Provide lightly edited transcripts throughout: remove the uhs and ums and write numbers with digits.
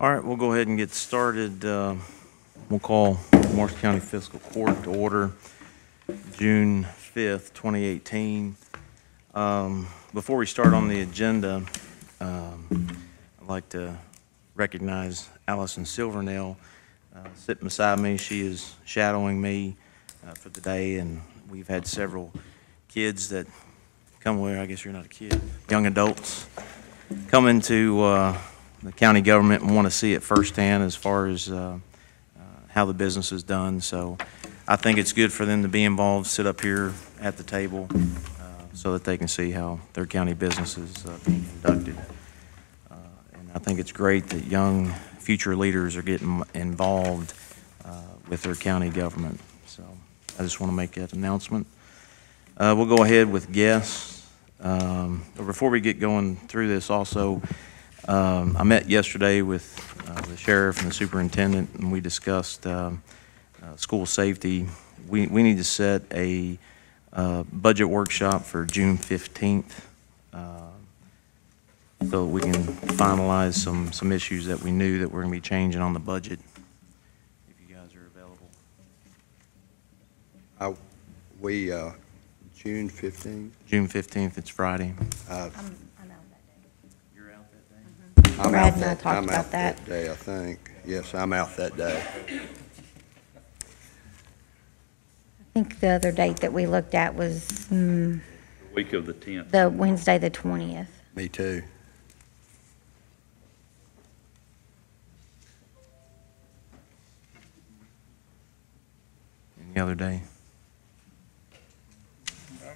All right, we'll go ahead and get started. We'll call Marshall County Fiscal Court to order June 5th, 2018. Before we start on the agenda, I'd like to recognize Allison Silvernail sitting beside me. She is shadowing me for the day, and we've had several kids that come where, I guess you're not a kid, young adults come into the county government and want to see it firsthand as far as how the business is done. So I think it's good for them to be involved, sit up here at the table so that they can see how their county business is being conducted. And I think it's great that young future leaders are getting involved with their county government. So I just want to make that announcement. We'll go ahead with guests. Before we get going through this also, I met yesterday with the sheriff and the superintendent, and we discussed school safety. We need to set a budget workshop for June 15th so we can finalize some issues that we knew that we're going to be changing on the budget, if you guys are available. June 15th? June 15th, it's Friday. I'm out that day. You're out that day? Mm-hmm. Brad and I talked about that. I'm out that day, I think. Yes, I'm out that day. I think the other date that we looked at was The week of the 10th. the Wednesday, the 20th. Me too. Any other day? I'm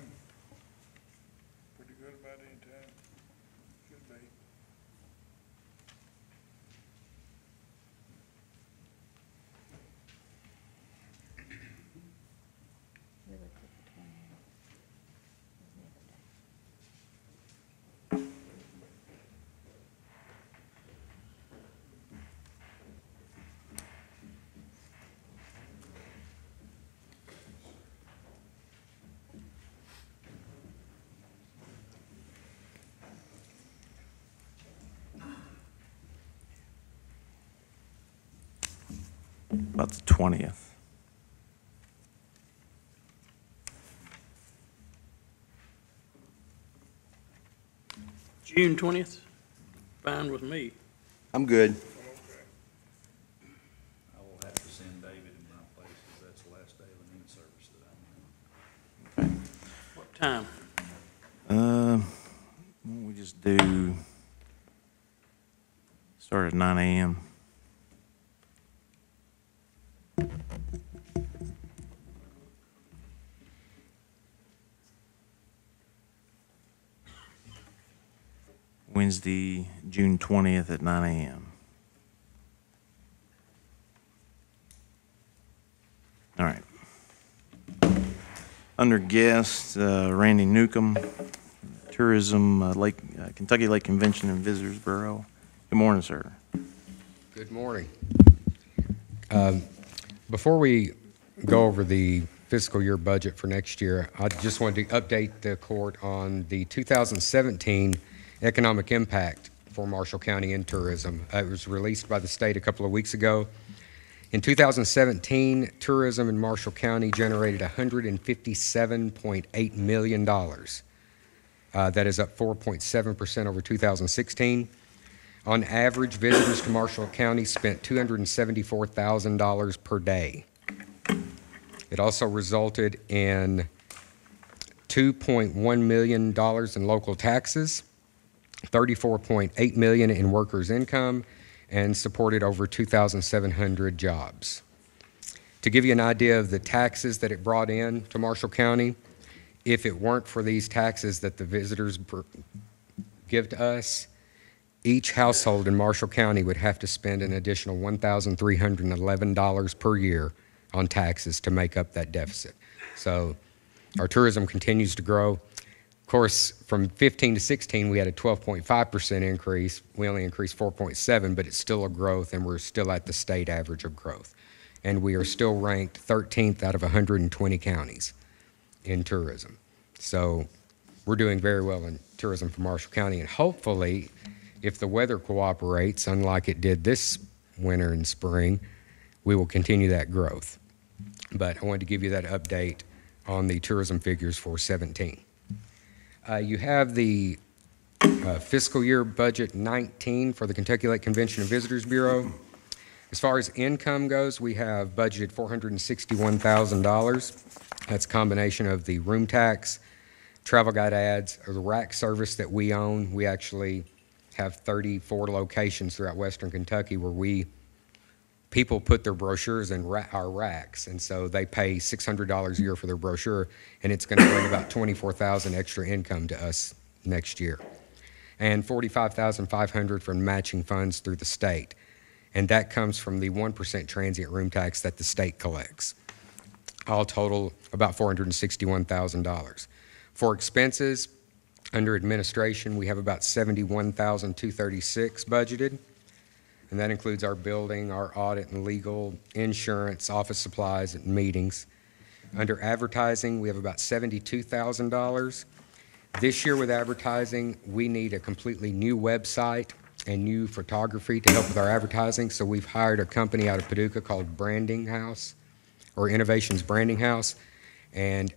pretty good about any time. Should be. About the 20th. June 20th, fine with me. I'm good. I will have to send David in my place because that's the last day of the noon service that I'm in. What time? Why don't we just do, start at 9 a.m. Wednesday, June 20th at 9 a.m. All right. Under guests, Randy Newcomb, Tourism, Kentucky Lake Convention and Visitors Bureau. Good morning, sir. Good morning. Before we go over the fiscal year budget for next year, I just wanted to update the court on the 2017 economic impact for Marshall County in tourism. It was released by the state a couple of weeks ago. In 2017, tourism in Marshall County generated $157.8 million. That is up 4.7% over 2016. On average, visitors to Marshall County spent $274,000 per day. It also resulted in $2.1 million in local taxes, $34.8 million in workers' income, and supported over 2,700 jobs. To give you an idea of the taxes that it brought in to Marshall County, if it weren't for these taxes that the visitors give to us, each household in Marshall County would have to spend an additional $1,311 per year on taxes to make up that deficit. So our tourism continues to grow. Of course, from 15 to 16, we had a 12.5% increase. We only increased 4.7, but it's still a growth, and we're still at the state average of growth. And we are still ranked 13th out of 120 counties in tourism. So we're doing very well in tourism for Marshall County, and hopefully If the weather cooperates, unlike it did this winter and spring, we will continue that growth. But I wanted to give you that update on the tourism figures for 17. You have the fiscal year budget 19 for the Kentucky Lake Convention and Visitors Bureau. As far as income goes, we have budgeted $461,000. That's a combination of the room tax, travel guide ads, or the rack service that we own. We actually have 34 locations throughout western Kentucky where people put their brochures in our racks, and so they pay $600 a year for their brochure, and it's going to bring about $24,000 extra income to us next year. And $45,500 from matching funds through the state. And that comes from the 1% transient room tax that the state collects. All total, about $461,000. For expenses, under administration, we have about $71,236 budgeted. And that includes our building, our audit and legal, insurance, office supplies, and meetings. Under advertising, we have about $72,000. This year with advertising, we need a completely new website and new photography to help with our advertising. So we've hired a company out of Paducah called Branding House, or Innovations Branding House. And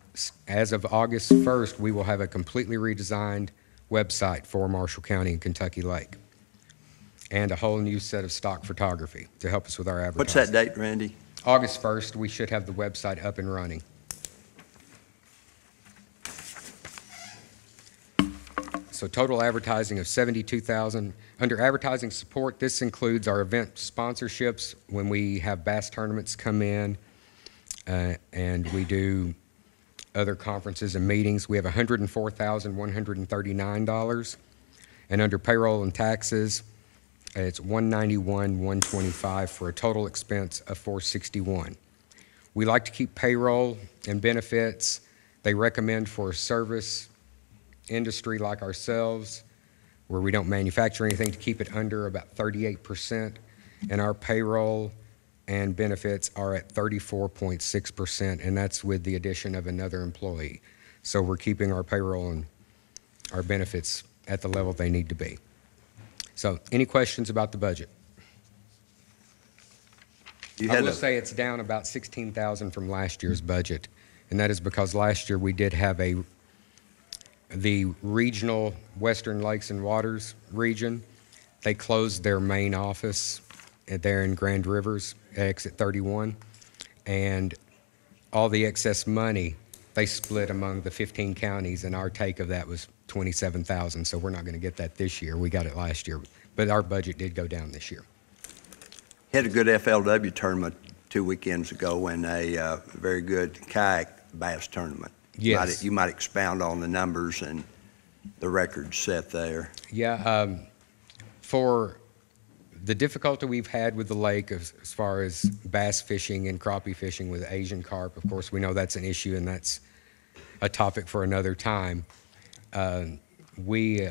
as of August 1st, we will have a completely redesigned website for Marshall County and Kentucky Lake. And a whole new set of stock photography to help us with our advertising. What's that date, Randy? August 1st, we should have the website up and running. So total advertising of $72,000. Under advertising support, this includes our event sponsorships when we have bass tournaments come in, and we do other conferences and meetings. We have $104,139. And under payroll and taxes, it's $191,125 for a total expense of $461. We like to keep payroll and benefits. They recommend for a service industry like ourselves, where we don't manufacture anything, to keep it under about 38%, and our payroll and benefits are at 34.6%, and that's with the addition of another employee. So we're keeping our payroll and our benefits at the level they need to be. So any questions about the budget? I will say it's down about $16,000 from last year's budget, and that is because last year we did have the regional Western Lakes and Waters region. They closed their main office there in Grand Rivers at exit 31, and all the excess money they split among the 15 counties, and our take of that was $27,000. So we're not going to get that this year. We got it last year, but our budget did go down this year. Had a good FLW tournament 2 weekends ago, and a very good kayak bass tournament. Yes. You might expound on the numbers and the records set there. Yeah, for the difficulty we've had with the lake as far as bass fishing and crappie fishing with Asian carp, of course, we know that's an issue, and that's a topic for another time. We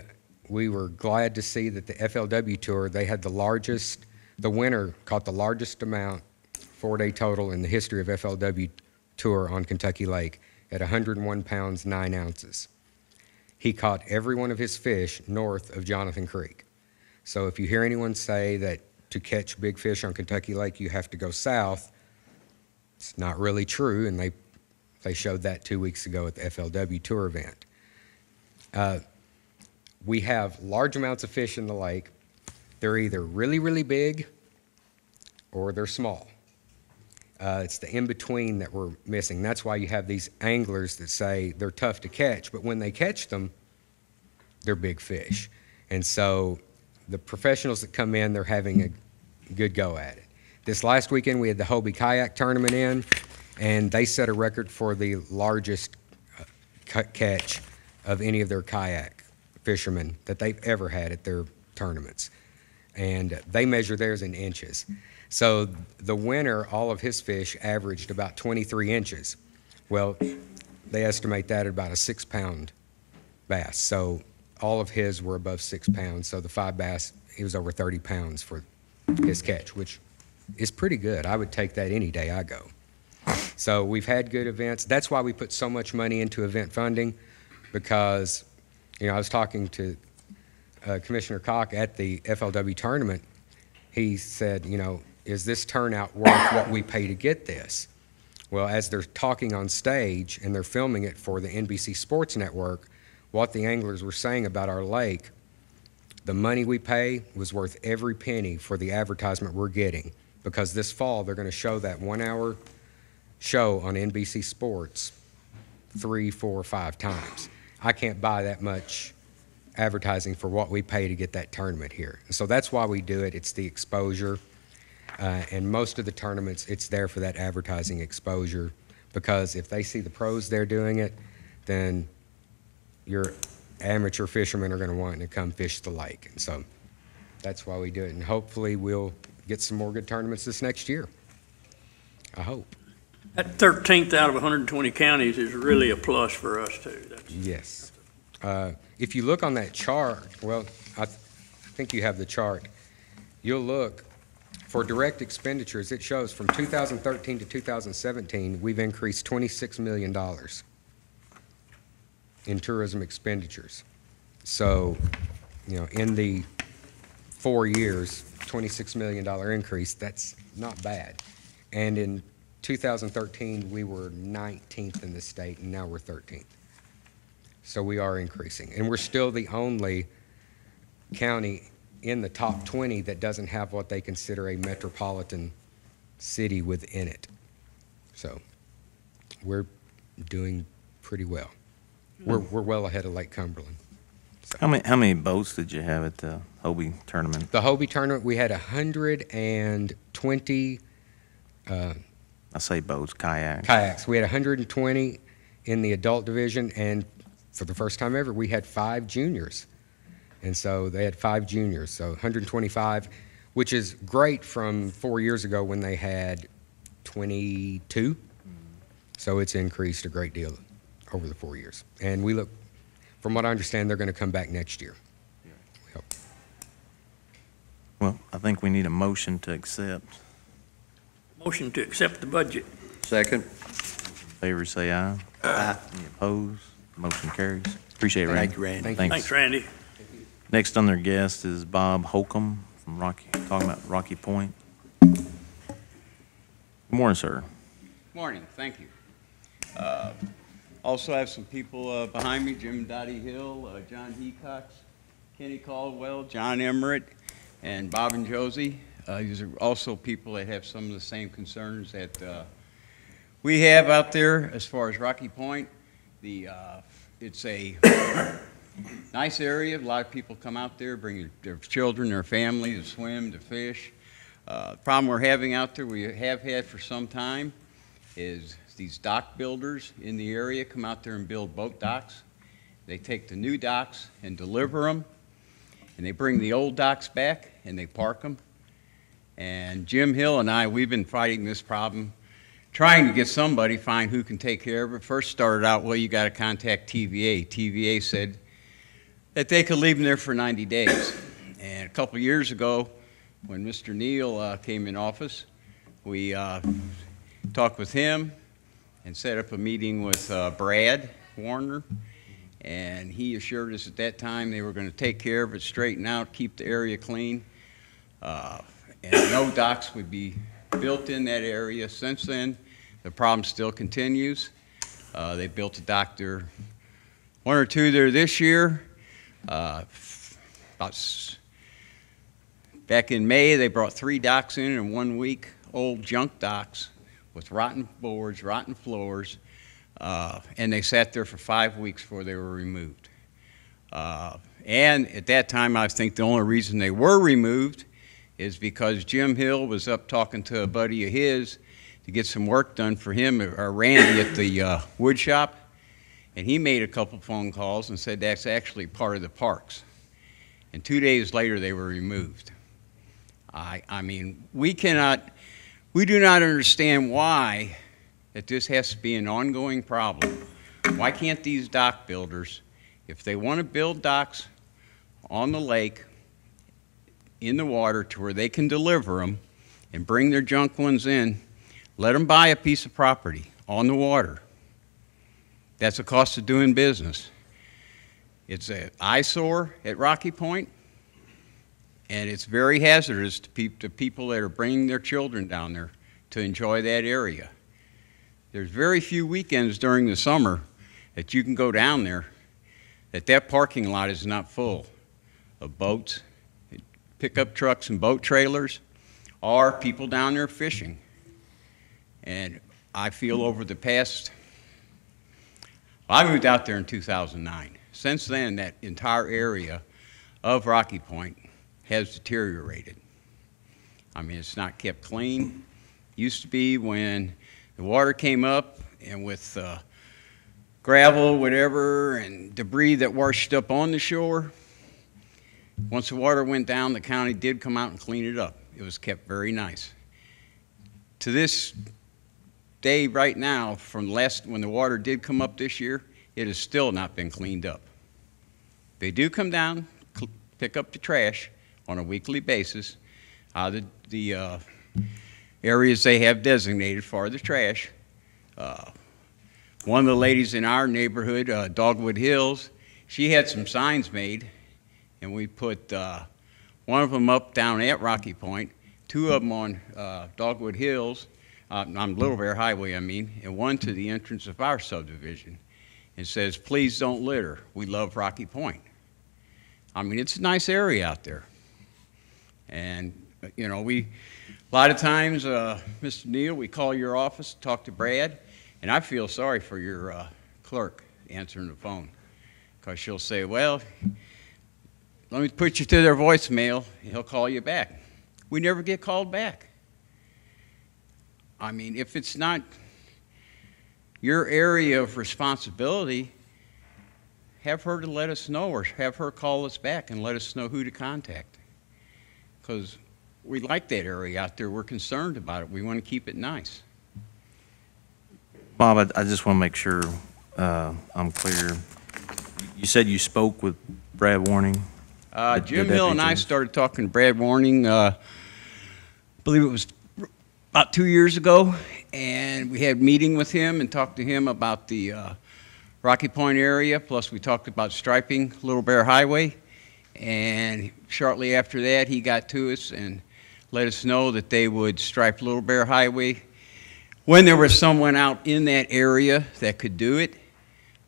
were glad to see that the FLW Tour, they had the winner caught the largest amount, 4-day total, in the history of FLW Tour on Kentucky Lake at 101 pounds, 9 ounces. He caught every one of his fish north of Jonathan Creek. So if you hear anyone say that to catch big fish on Kentucky Lake you have to go south, it's not really true, and they showed that 2 weeks ago at the FLW Tour event. We have large amounts of fish in the lake. They're either really, really big or they're small. It's the in-between that we're missing. That's why you have these anglers that say they're tough to catch, but when they catch them, they're big fish. And so the professionals that come in, they're having a good go at it. This last weekend, we had the Hobie Kayak Tournament in, and they set a record for the largest catch of any of their kayak fishermen that they've ever had at their tournaments. And they measure theirs in inches. So the winner, all of his fish averaged about 23 inches. Well, they estimate that at about a 6-pound bass. So all of his were above 6 pounds. So the 5 bass, he was over 30 pounds for his catch, which is pretty good. I would take that any day I go. So we've had good events. That's why we put so much money into event funding, because, I was talking to Commissioner Koch at the FLW tournament, he said, you know, is this turnout worth what we pay to get this? Well, as they're talking on stage and they're filming it for the NBC Sports Network, what the anglers were saying about our lake, the money we pay was worth every penny for the advertisement we're getting, because this fall they're going to show that 1 hour show on NBC Sports 3, 4, 5 times. I can't buy that much advertising for what we pay to get that tournament here. And so that's why we do it. It's the exposure. And most of the tournaments, it's there for that advertising exposure, because if they see the pros there doing it, then your amateur fishermen are going to want to come fish the lake. And so that's why we do it. And hopefully we'll get some more good tournaments this next year. I hope. That 13th out of 120 counties is really a plus for us, too. Yes. If you look on that chart, well, I think you have the chart. You'll look for direct expenditures. It shows from 2013 to 2017, we've increased $26 million in tourism expenditures. So, you know, in the 4 years, $26 million increase, that's not bad. And in 2013, we were 19th in the state, and now we're 13th. So we are increasing. And we're still the only county in the top 20 that doesn't have what they consider a metropolitan city within it. So we're doing pretty well. We're well ahead of Lake Cumberland. So. How many boats did you have at the Hobie tournament? The Hobie tournament, we had 120 I say boats, kayaks. kayaks. We had 120 in the adult division, and for the first time ever, we had 5 juniors. And so they had 5 juniors, so 125, which is great from 4 years ago when they had 22. So it's increased a great deal over the 4 years. And we look, from what I understand, they're going to come back next year. We hope. Well, I think we need a motion to accept. Motion to accept the budget. Second. Favor say aye. Aye. Any opposed? Motion carries. Appreciate it, Randy. Thank you, Randy. Thank you. Thanks. Thanks, Randy. Next on their guest is Bob Holcomb from Rocky, talking about Rocky Point. Good morning, sir. Morning, thank you. Also have some people behind me, Jim Dottie Hill, John Hecox, Kenny Caldwell, John Emmerich, and Bob and Josie. These are also people that have some of the same concerns that we have out there as far as Rocky Point. It's a nice area. A lot of people come out there, bring their children, their family to swim, to fish. The problem we're having out there, we have had for some time, is these dock builders in the area come out there and build boat docks. They take the new docks and deliver them, and they bring the old docks back and they park them. And Jim Hill and I, we've been fighting this problem, trying to get somebody, find who can take care of it. First started out, well, you got to contact TVA. TVA said that they could leave them there for 90 days. And a couple years ago, when Mr. Neal came in office, we talked with him and set up a meeting with Brad Warner, and he assured us at that time they were going to take care of it, straighten out, keep the area clean, and no docks would be built in that area. Since then, the problem still continues. They built a dock there, 1 or 2 there this year. Back in May, they brought 3 docks in 1 week, old junk docks with rotten boards, rotten floors, and they sat there for 5 weeks before they were removed. And at that time, I think the only reason they were removed is because Jim Hill was up talking to a buddy of his to get some work done for him, or Randy, at the wood shop, and he made a couple phone calls and said that's actually part of the parks. And 2 days later, they were removed. I mean, we do not understand why that this has to be an ongoing problem. Why can't these dock builders, if they want to build docks on the lake, in the water, to where they can deliver them and bring their junk ones in, let them buy a piece of property on the water. That's the cost of doing business. It's an eyesore at Rocky Point, and it's very hazardous to people that are bringing their children down there to enjoy that area. There's very few weekends during the summer that you can go down there that parking lot is not full of boats, pickup trucks and boat trailers, or people down there fishing. And I feel over the past, I moved out there in 2009. Since then, that entire area of Rocky Point has deteriorated. I mean, it's not kept clean. Used to be when the water came up and with gravel, whatever, and debris that washed up on the shore, once the water went down, the county did come out and clean it up. It was kept very nice. To this day right now, from when the water did come up this year, it has still not been cleaned up. They do come down, pick up the trash on a weekly basis out of the areas they have designated for the trash. One of the ladies in our neighborhood, Dogwood Hills, she had some signs made, and we put one of them up down at Rocky Point, two of them on Dogwood Hills, on Little Bear Highway, I mean, and one to the entrance of our subdivision. It says, "Please don't litter. We love Rocky Point." I mean, it's a nice area out there. And, you know, a lot of times, Mr. Neal, we call your office, talk to Brad, and I feel sorry for your clerk answering the phone, because she'll say, "Well, let me put you to their voicemail, and he'll call you back." We never get called back. I mean, if it's not your area of responsibility, have her to let us know, or have her call us back and let us know who to contact. Because we like that area out there. We're concerned about it. We want to keep it nice. Bob, I just want to make sure I'm clear. You said you spoke with Brad Warning? Jim Hill and I started talking to Brad Warning, I believe it was about 2 years ago, and we had a meeting with him and talked to him about the Rocky Point area, plus we talked about striping Little Bear Highway, and shortly after that he got to us and let us know that they would stripe Little Bear Highway when there was someone out in that area that could do it,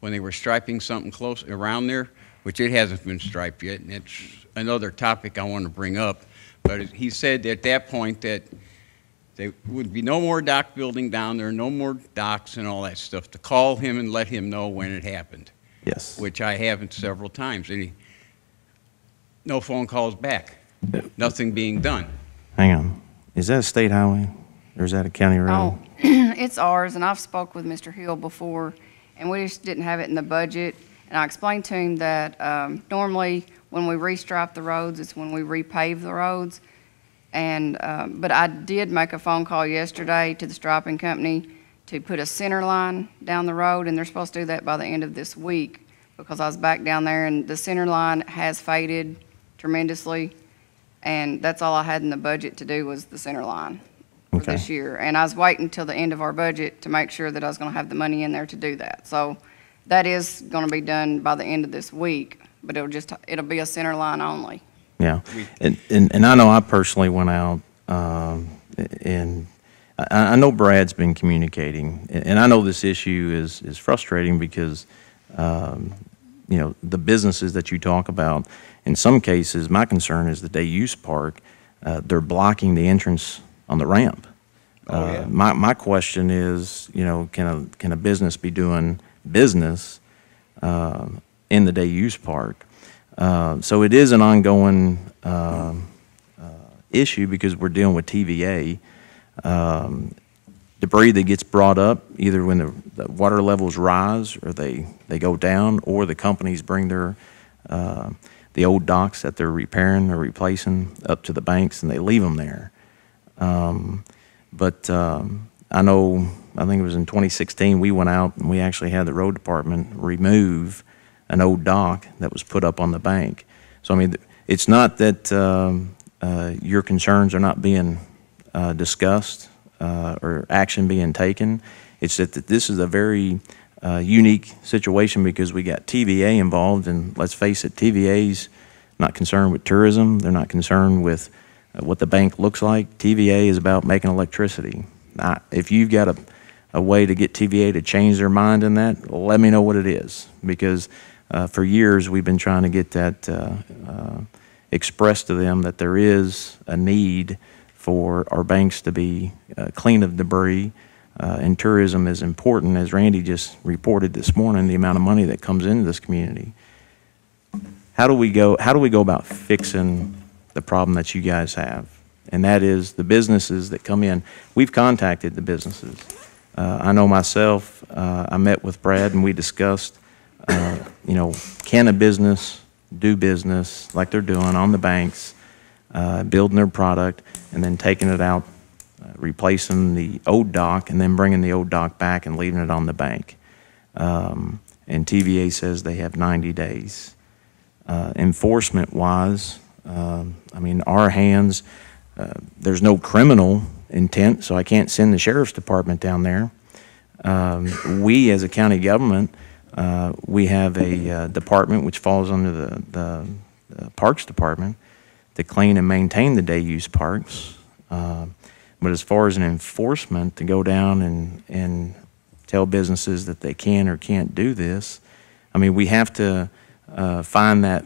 when they were striping something close around there, which it hasn't been striped yet, and it's another topic I want to bring up. But he said at that point that there would be no more dock building down there, no more docks and all that stuff, to call him and let him know when it happened. Yes. Which I haven't several times. And no phone calls back, nothing being done. Hang on. Is that a state highway, or is that a county road? Oh, it's ours, and I've spoke with Mr. Hill before, and we just didn't have it in the budget. And I explained to him that normally when we restripe the roads, it's when we repave the roads. And but I did make a phone call yesterday to the striping company to put a center line down the road, and they're supposed to do that by the end of this week, because I was back down there and the center line has faded tremendously, and that's all I had in the budget to do was the center line for Okay. this year. And I was waiting till the end of our budget to make sure that I was going to have the money in there to do that. So that is going to be done by the end of this week, but it'll be a center line only. Yeah, and I know I personally went out, and I know Brad's been communicating, and I know this issue is frustrating because, you know, the businesses that you talk about, in some cases, my concern is the day use park, they're blocking the entrance on the ramp. Oh, yeah. My question is, you know, can a business be doing business in the day use park? So it is an ongoing issue because we're dealing with TVA. Debris that gets brought up either when the water levels rise or they go down, or the companies bring their the old docks that they're repairing or replacing up to the banks and they leave them there. But I know, I think it was in 2016, we went out and we actually had the road department remove an old dock that was put up on the bank. So, I mean, it's not that your concerns are not being discussed or action being taken. It's that this is a very unique situation because we got TVA involved, and let's face it, TVA's not concerned with tourism. They're not concerned with what the bank looks like. TVA is about making electricity. If you've got a way to get TVA to change their mind in that, let me know what it is, because for years we've been trying to get that expressed to them that there is a need for our banks to be clean of debris, and tourism is important, as Randy just reported this morning, the amount of money that comes into this community. How do we go about fixing the problem that you guys have? And that is the businesses that come in. We've contacted the businesses. I know myself, I met with Brad and we discussed, can a business do business like they're doing on the banks, building their product, and then taking it out, replacing the old dock, and then bringing the old dock back and leaving it on the bank. And TVA says they have 90 days. Enforcement-wise, our hands, there's no criminal intent, so I can't send the sheriff's department down there. We, as a county government, we have a department which falls under the Parks Department to clean and maintain the day-use parks. But as far as an enforcement, to go down and tell businesses that they can or can't do this, we have to find that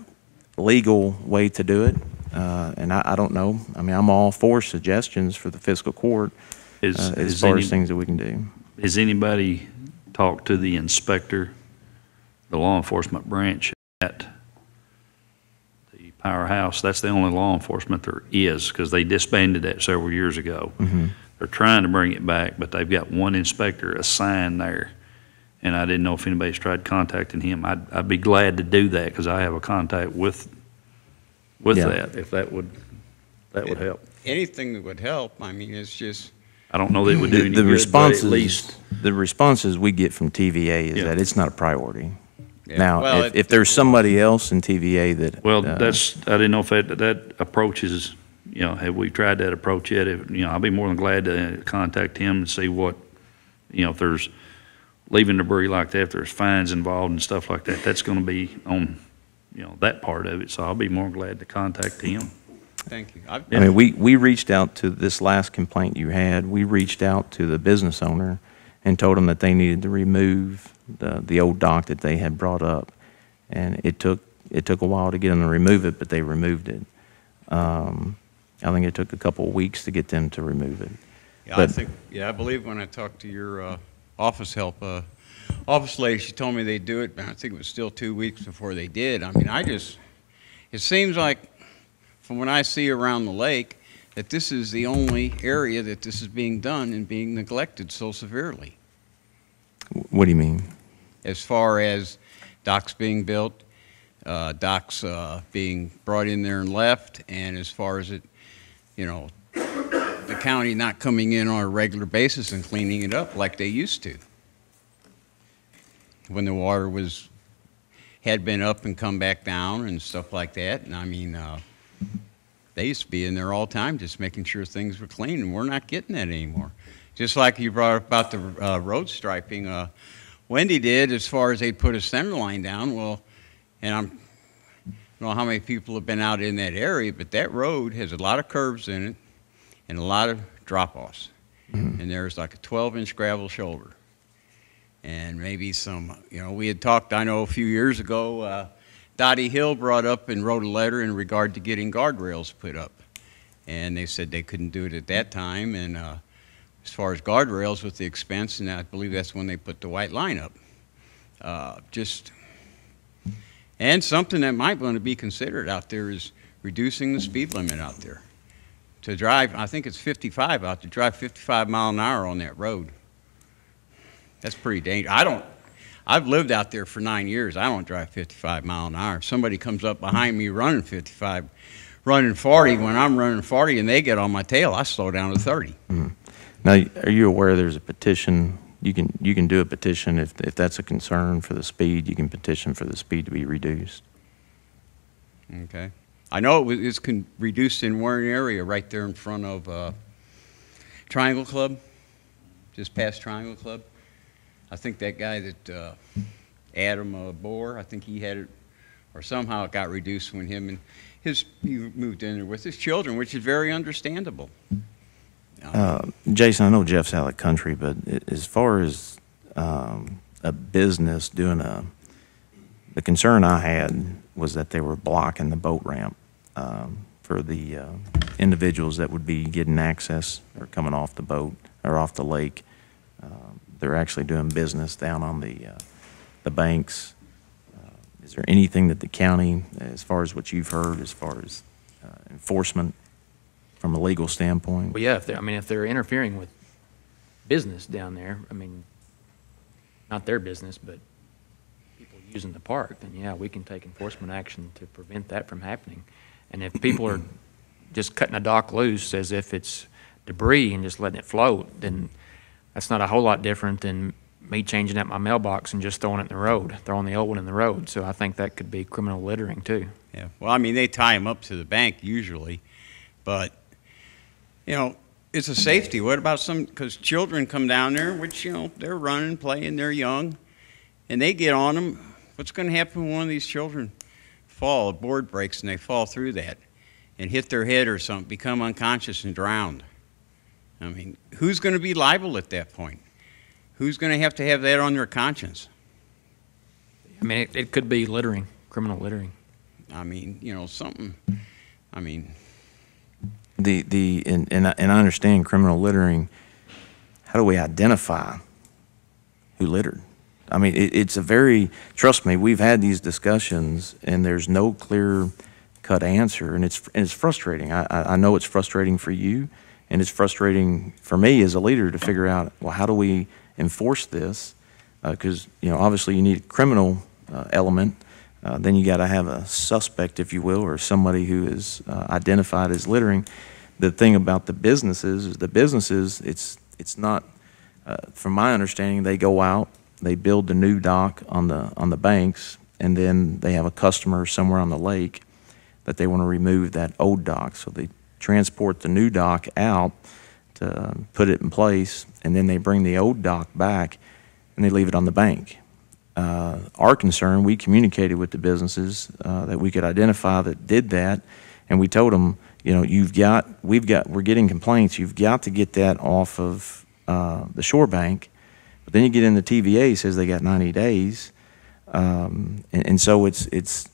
legal way to do it. And I don't know. I'm all for suggestions for the fiscal court as far as things that we can do. Has anybody talked to the inspector, the law enforcement branch at the powerhouse? That's the only law enforcement there is, because they disbanded that several years ago. Mm-hmm. They're trying to bring it back, but they've got one inspector assigned there. And I didn't know if anybody's tried contacting him. I'd be glad to do that, because I have a contact with that, if that would help. Anything that would help, it's just. I don't know that it would do any The good, responses, but at least. the responses we get from TVA is that it's not a priority. Yeah, Now, well, if there's somebody else in TVA that. Well, I didn't know if that approach is, have we tried that approach yet? I'd be more than glad to contact him and see what, if there's leaving debris like that, if there's fines involved and stuff like that, that's going to be on, that part of it. So I'll be more glad to contact him. Thank you. We reached out to this last complaint you had. We reached out to the business owner and told them that they needed to remove the old dock that they had brought up. And it took a while to get them to remove it, but they removed it. I think it took a couple of weeks to get them to remove it. Yeah, I believe when I talked to your office help, office lady, she told me they'd do it, but I think it was still 2 weeks before they did. It seems like, from what I see around the lake, that this is the only area that this is being done and being neglected so severely. What do you mean? As far as docks being built, docks being brought in there and left, and as far as the county not coming in on a regular basis and cleaning it up like they used to, when the water had been up and come back down and stuff like that. And they used to be in there all the time just making sure things were clean, and we're not getting that anymore. Just like you brought up about the road striping, Wendy did, as far as they put a center line down. Well, and I don't know how many people have been out in that area, but that road has a lot of curves in it and a lot of drop-offs. Mm-hmm. And there's like a 12-inch gravel shoulder. And maybe some, we had talked, I know a few years ago, Dottie Hill brought up and wrote a letter in regard to getting guardrails put up. And they said they couldn't do it at that time. And as far as guardrails with the expense, and I believe that's when they put the white line up. And something that might want to be considered out there is reducing the speed limit out there. To drive, I think it's 55 out to drive 55 mile an hour on that road. That's pretty dangerous. I've lived out there for 9 years. I don't drive 55 mile an hour. If somebody comes up behind me running 55, running 40, when I'm running 40 and they get on my tail, I slow down to 30. Mm-hmm. Now, are you aware there's a petition? You can do a petition if that's a concern for the speed. You can petition for the speed to be reduced. Okay. I know it's reduced in one area right there in front of Triangle Club, just past Triangle Club. I think that guy that, Adam Bohr, I think he had it, or somehow it got reduced when he moved in there with his children, which is very understandable. Jason, I know Jeff's out of the country, but as far as a business doing the concern I had was that they were blocking the boat ramp for the individuals that would be getting access or coming off the boat or off the lake. They're actually doing business down on the banks. Is there anything that the county, as far as what you've heard, as far as enforcement from a legal standpoint? Well, yeah, if they're interfering with business down there, I mean, not their business, but people using the park, then yeah, we can take enforcement action to prevent that from happening. And if people are just cutting a dock loose as if it's debris and just letting it float, then that's not a whole lot different than me changing out my mailbox and just throwing it in the road, throwing the old one in the road. So I think that could be criminal littering too. Yeah, well, I mean, they tie them up to the bank usually, but, you know, it's a safety. What about because children come down there, which, you know, they're running, playing, they're young, and they get on them. What's going to happen when one of these children fall, a board breaks, and they fall through that and hit their head or something, become unconscious and drowned? I mean, who's going to be liable at that point? Who's going to have that on their conscience? I mean, it could be littering, criminal littering. I mean, you know, something, I mean. And I understand criminal littering. How do we identify who littered? I mean, it's a very, trust me, we've had these discussions and there's no clear cut answer, and it's frustrating. I know it's frustrating for you, and it's frustrating for me as a leader to figure out, well, how do we enforce this? Because, you know, obviously you need a criminal element. Then you got to have a suspect, if you will, or somebody who is identified as littering. The thing about the businesses is it's not, from my understanding, they go out, they build the new dock on the banks, and then they have a customer somewhere on the lake that they want to remove that old dock. So they transport the new dock out to put it in place, and then they bring the old dock back and they leave it on the bank. Our concern, we communicated with the businesses that we could identify that did that, and we told them, you know, we're getting complaints. You've got to get that off of the shore bank, but then you get in the TVA, it says they got 90 days, and so it's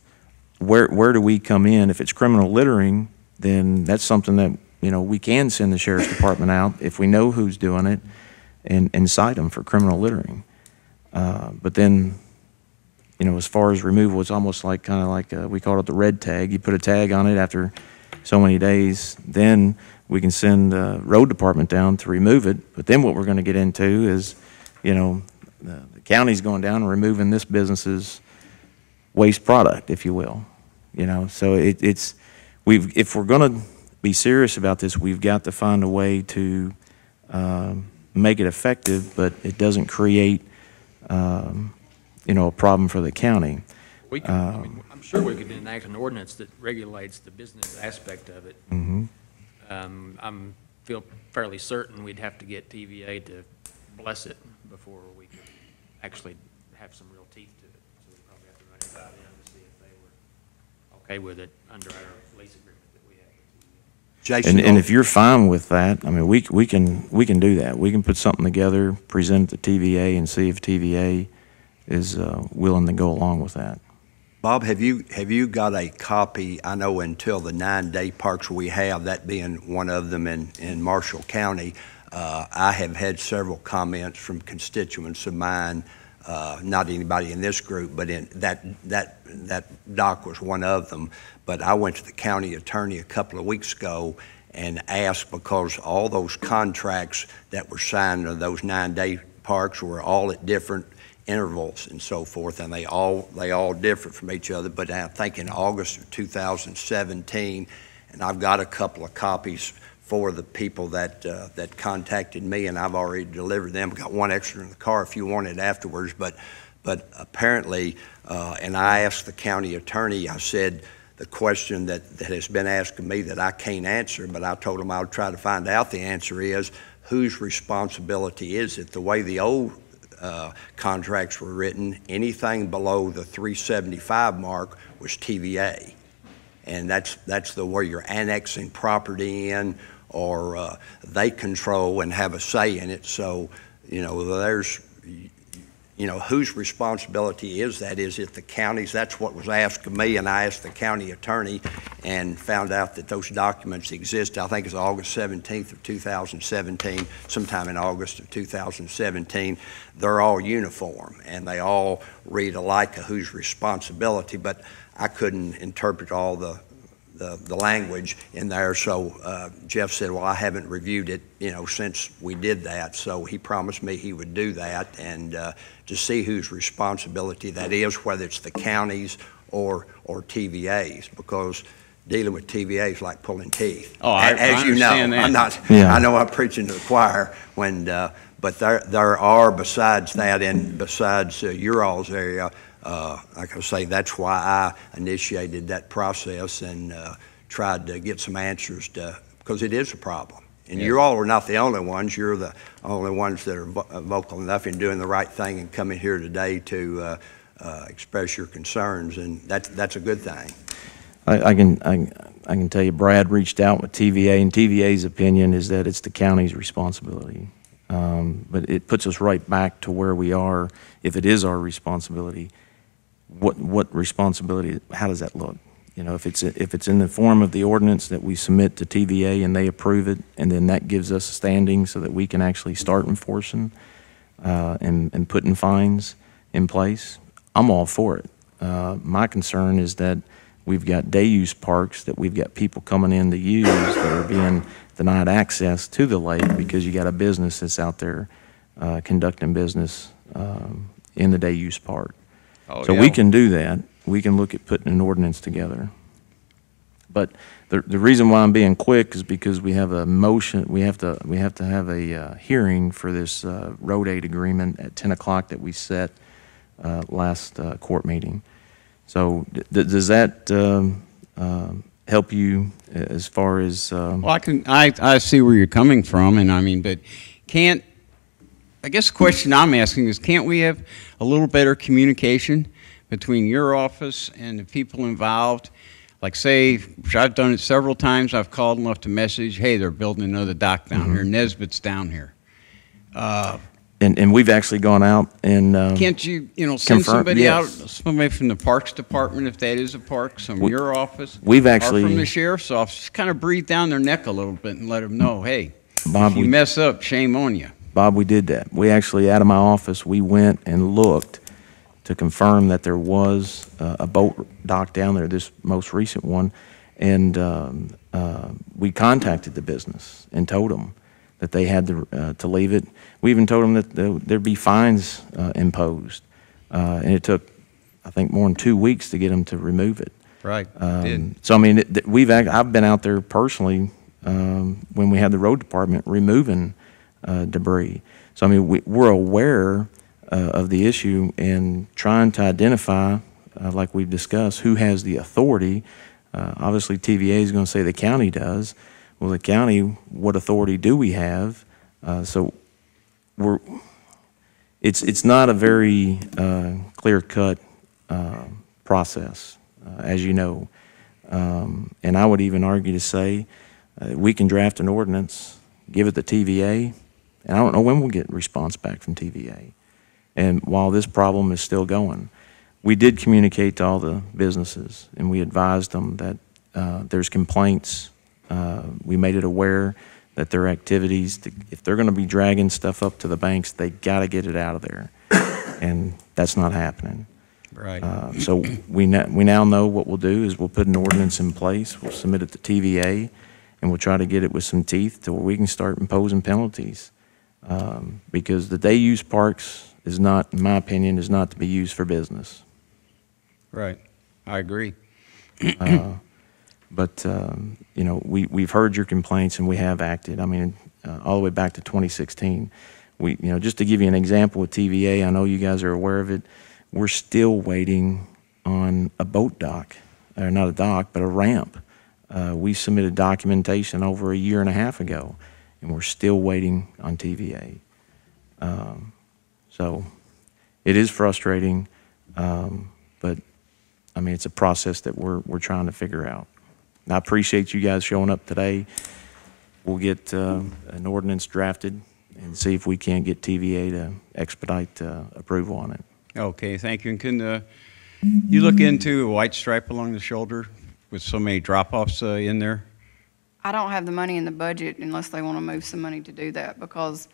where do we come in? If it's criminal littering, then that's something that, you know, we can send the sheriff's department out if we know who's doing it, and cite them for criminal littering. But then, you know, as far as removal, it's almost like we call it the red tag. You put a tag on it after so many days, then we can send the road department down to remove it. But then what we're going to get into is, you know, the county's going down and removing this business's waste product, if you will. You know, so if we're going to be serious about this, we've got to find a way to make it effective, but it doesn't create you know, a problem for the county. We can, I'm sure we could enact an ordinance that regulates the business aspect of it. Mm-hmm. I'm feel fairly certain we'd have to get TVA to bless it before we could actually have some real teeth to it. So we'd probably have to run it by them to see if they were okay with it under our lease agreement that we have with TVA. Jason, And if you're fine with that, I mean, we can do that. We can put something together, present it to TVA, and see if TVA is willing to go along with that. Bob, have you got a copy? I know until the 9-day parks we have, that being one of them in Marshall County, I have had several comments from constituents of mine, not anybody in this group, but in that doc was one of them. But I went to the county attorney a couple of weeks ago and asked, because all those contracts that were signed of those 9-day parks were all at different intervals and so forth, and they all differ from each other. But I think in August of 2017, and I've got a couple of copies for the people that contacted me, and I've already delivered them. Got one extra in the car if you want it afterwards. But apparently, and I asked the county attorney, I said, the question that has been asked of me that I can't answer, but I told him I would try to find out the answer is, whose responsibility is it? The way the old contracts were written. Anything below the 375 mark was TVA. And that's where you're annexing property in, or they control and have a say in it. So, there's, whose responsibility is that? Is it the county's? That's what was asked of me, and I asked the county attorney and found out that those documents exist. I think it's August 17th of 2017, sometime in August of 2017. They're all uniform, and they all read alike of whose responsibility, but I couldn't interpret all the language in there, so Jeff said, well, I haven't reviewed it, since we did that, so he promised me he would do that, and to see whose responsibility that is, whether it's the counties or TVA's, because dealing with TVA is like pulling teeth. Oh, I understand that. I'm not, Yeah. I know I'm preaching to the choir, but there are, besides that, and besides your all's area, like I say, that's why I initiated that process and tried to get some answers because it is a problem. And you all are not the only ones. You're the only ones that are vocal enough in doing the right thing and coming here today to express your concerns, and that's a good thing. I can tell you, Brad reached out with TVA, and TVA's opinion is that it's the county's responsibility. But it puts us right back to where we are. If it is our responsibility, what responsibility? How does that look? If it's in the form of the ordinance that we submit to TVA and they approve it, and then that gives us standing so that we can actually start enforcing and putting fines in place, I'm all for it. My concern is that we've got day use parks that we've got people coming in to use that are being denied access to the lake because you got a business that's out there conducting business in the day use park. Oh, So yeah. we can do that. We can look at putting an ordinance together. But the reason why I'm being quick is because we have a motion, we have to have a hearing for this road aid agreement at 10 o'clock that we set last court meeting. So does that help you as far as? Well, I see where you're coming from, and but I guess the question I'm asking is, can't we have a little better communication between your office and the people involved? Like, say, which I've done it several times, I've called and left a message, hey, they're building another dock down here, Nesbitt's down here. And we've actually gone out and Can't you, send confirm- somebody out, yes. somebody from the Parks Department, if that is a park, your office? we've Or actually- from the Sheriff's Office, just kind of breathe down their neck a little bit and let them know, hey, Bob, if you mess up, shame on you. Bob, we did that. We actually, out of my office, we went and looked to confirm that there was a boat dock down there, this most recent one, and we contacted the business and told them that they had to leave it. We even told them that there'd be fines imposed, and it took, I think, more than 2 weeks to get them to remove it. Right, So I mean, I've been out there personally when we had the road department removing debris. So I mean, we're aware of the issue and trying to identify, like we've discussed, who has the authority. Obviously, TVA is going to say the county does. Well, the county, what authority do we have? So it's not a very clear-cut process, as you know. And I would even argue to say we can draft an ordinance, give it to TVA, and I don't know when we'll get a response back from TVA. And while this problem is still going, we did communicate to all the businesses, and we advised them that there's complaints. We made it aware that their activities, if they're going to be dragging stuff up to the banks, they got to get it out of there, and that's not happening. Right. So we now know what we'll do is we'll put an ordinance in place. We'll submit it to TVA, and we'll try to get it with some teeth to where we can start imposing penalties. Because the day use parks is not, in my opinion, is not to be used for business. Right, I agree. But we've heard your complaints and we have acted. I mean, all the way back to 2016. Just to give you an example with TVA, I know you guys are aware of it. We're still waiting on a boat dock, or not a dock, but a ramp. We submitted documentation over 1.5 years ago, and we're still waiting on TVA. So it is frustrating, but, I mean, it's a process that we're trying to figure out. And I appreciate you guys showing up today. We'll get an ordinance drafted and see if we can't get TVA to expedite approval on it. Okay, thank you. And can you look into a white stripe along the shoulder with so many drop-offs in there? I don't have the money in the budget unless they want to move some money to do that, because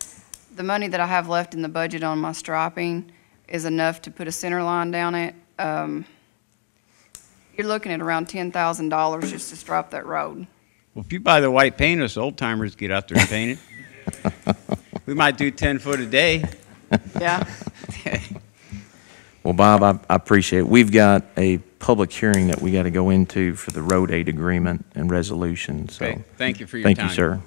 the money that I have left in the budget on my striping is enough to put a center line down it. You're looking at around $10,000 just to stripe that road. Well, if you buy the white paint, us old-timers get out there and paint it. We might do 10 foot a day. Yeah. Well, Bob, I appreciate it. We've got a public hearing that we got to go into for the road aid agreement and resolution, so. Okay, thank you for your Thank time. you, sir.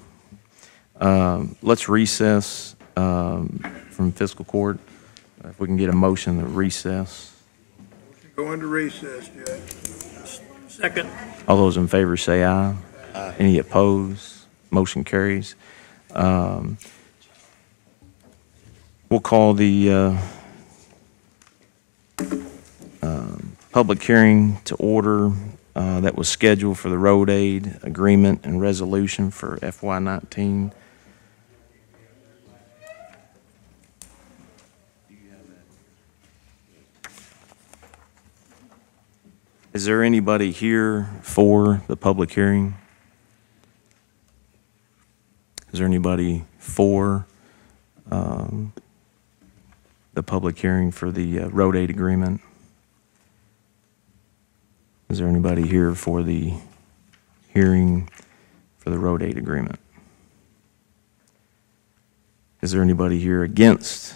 Let's recess from fiscal court. If we can get a motion to recess. Go into recess, Judge. Second. All those in favor say aye. Any opposed? Motion carries. We'll call the public hearing to order that was scheduled for the road aid agreement and resolution for FY19. Is there anybody here for the public hearing? Is there anybody for the public hearing for the road aid agreement? Is there anybody here for the hearing for the road aid agreement? Is there anybody here against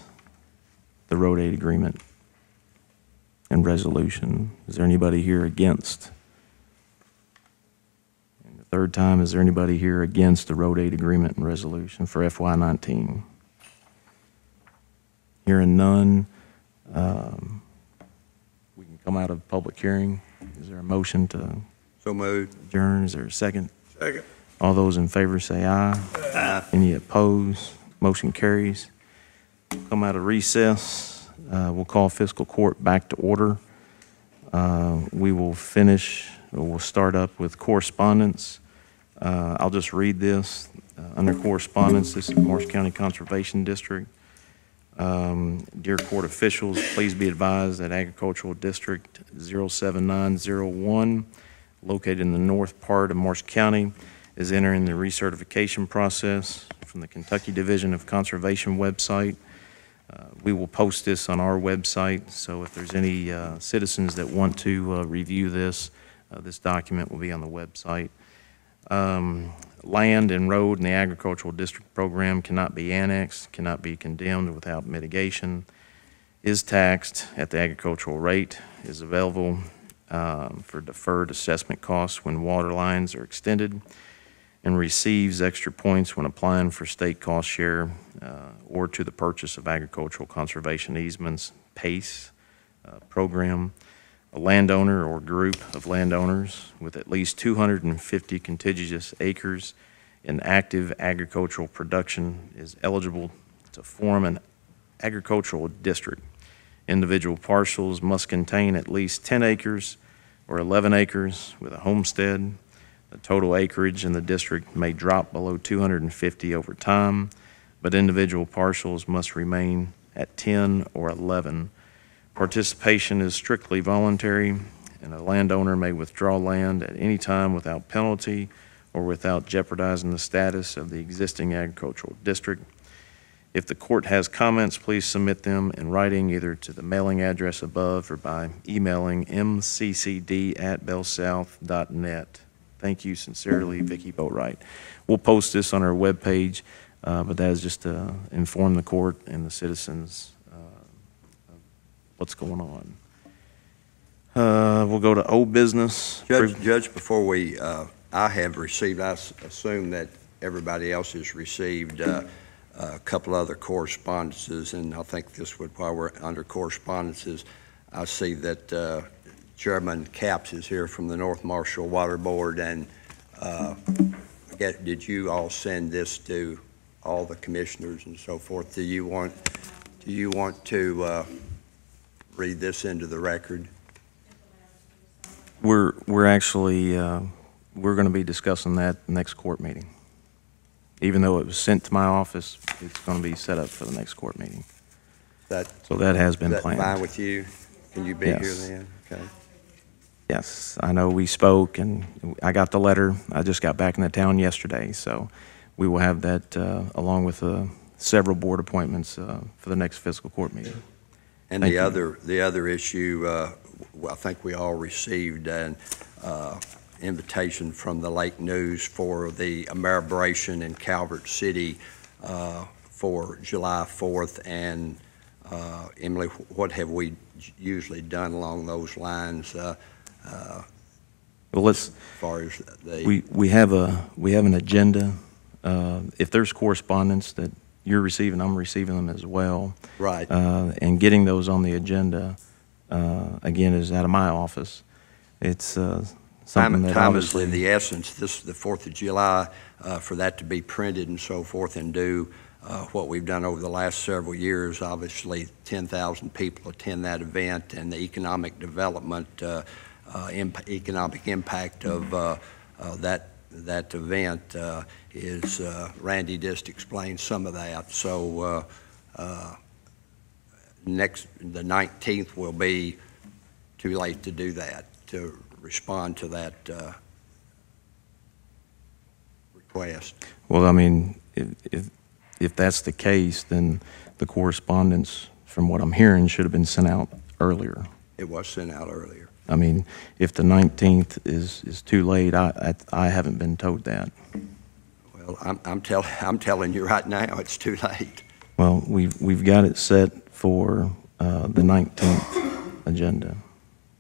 the road aid agreement and resolution? Is there anybody here against? And the third time, is there anybody here against the road aid agreement and resolution for FY19? Hearing none, we can come out of public hearing. Is there a motion to So moved. adjourn? Is there a second? Second. All those in favor say aye. Aye. Any opposed? Motion carries. Come out of recess. We'll call fiscal court back to order. We will we'll start up with correspondence. I'll just read this. Under correspondence, this is Morris County Conservation District. Dear court officials, please be advised that Agricultural District 07901, located in the north part of Morris County, is entering the recertification process from the Kentucky Division of Conservation website. We will post this on our website, so if there's any citizens that want to review this, this document will be on the website. Land and road in the agricultural district program cannot be annexed, cannot be condemned without mitigation, is taxed at the agricultural rate, is available for deferred assessment costs when water lines are extended, and receives extra points when applying for state cost share or to the purchase of agricultural conservation easements, PACE program. A landowner or group of landowners with at least 250 contiguous acres in active agricultural production is eligible to form an agricultural district. Individual parcels must contain at least 10 acres or 11 acres with a homestead. The total acreage in the district may drop below 250 over time, but individual parcels must remain at 10 or 11. Participation is strictly voluntary, and a landowner may withdraw land at any time without penalty or without jeopardizing the status of the existing agricultural district. If the court has comments, please submit them in writing either to the mailing address above or by emailing mccd@bellsouth.net. Thank you sincerely, Vicki Boatwright. We'll post this on our webpage, but that is just to inform the court and the citizens what's going on. We'll go to old business. Judge, before we, I have received, I assume that everybody else has received a couple other correspondences, and I think this would, while we're under correspondences, I see that Chairman Capps is here from the North Marshall Water Board, and did you all send this to all the commissioners and so forth? Do you want Do you want to read this into the record? We're actually, we're going to be discussing that next court meeting. Even though it was sent to my office, it's going to be set up for the next court meeting. So that has been Is that planned. fine with you? Can you be here Yes. then? Okay. Yes, I know we spoke, and I got the letter. I just got back into town yesterday, so we will have that along with several board appointments for the next fiscal court meeting. And Thank the other issue, well, I think we all received an invitation from the Lake News for the Ameribration in Calvert City for July 4th. And Emily, what have we usually done along those lines? Well, let's. As far as the We have an agenda. If there's correspondence that you're receiving, I'm receiving them as well. Right. And getting those on the agenda, again, is out of my office. It's something that time is obviously. of the essence. This is the 4th of July, for that to be printed and so forth and do what we've done over the last several years. Obviously, 10,000 people attend that event, and the economic development, economic impact of that event is, Randy just explained some of that. So the 19th will be too late to do that, to respond to that request. Well, I mean, if that's the case, then the correspondence, from what I'm hearing, should have been sent out earlier. It was sent out earlier. I mean, if the 19th is too late, I haven't been told that. Well, I'm telling you right now, it's too late. Well, we've got it set for the 19th agenda.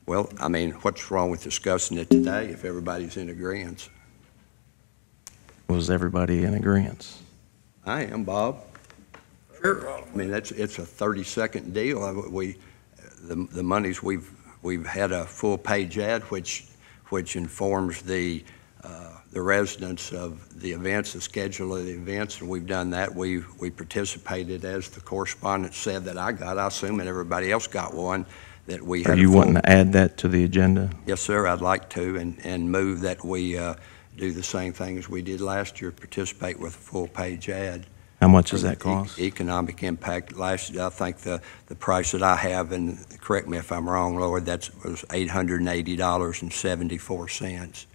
Well, I mean, what's wrong with discussing it today if everybody's in agreement? Was everybody in agreement? I am, Bob. Sure. I mean, it's a 30-second deal. The monies, we've had a full-page ad which informs the residents of the events, the schedule of the events, and we've done that. We participated, as the correspondence said that I got. I assume that everybody else got one, that we had. Are you wanting to add that to the agenda? Yes, sir, I'd like to, and move that we do the same thing as we did last year, participate with a full-page ad. How much does that cost? Economic impact. Last year, I think the price that I have, and correct me if I'm wrong, Lord, was $880.74.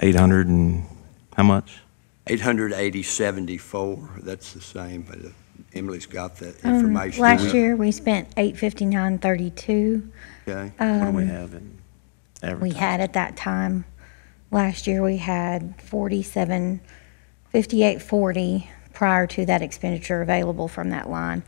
800 and how much? $880.74. That's the same. But Emily's got that information. Last year, we spent $859.32. Okay. What do we have in We advertising? had at that time, last year, we had $58.40 prior to that expenditure available from that line.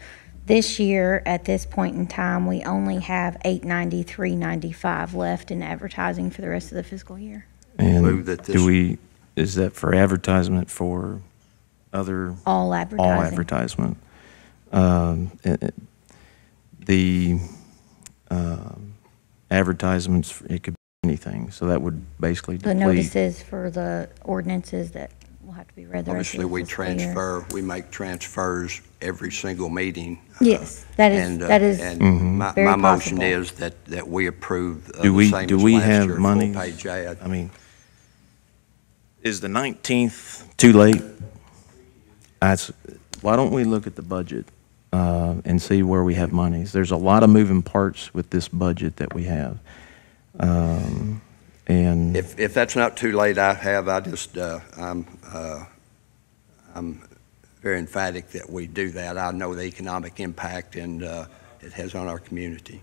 This year, at this point in time, we only have $893.95 left in advertising for the rest of the fiscal year. And Move that this- is that for advertisement for other? All All advertising. advertisement. The advertisements, it could be anything, so that would basically The deplete. notices for the ordinances that will have to be read the rest of Obviously, the we fiscal year. we make transfers every single meeting. Yes, that And, is Mm-hmm. my very motion possible. is that we approve Do we, the same do as we last have year, money? full-page ad. I mean, is the 19th too late? Why don't we look at the budget and see where we have monies? There's a lot of moving parts with this budget that we have. And If that's not too late, I'm very emphatic that we do that. I know the economic impact and it has on our community.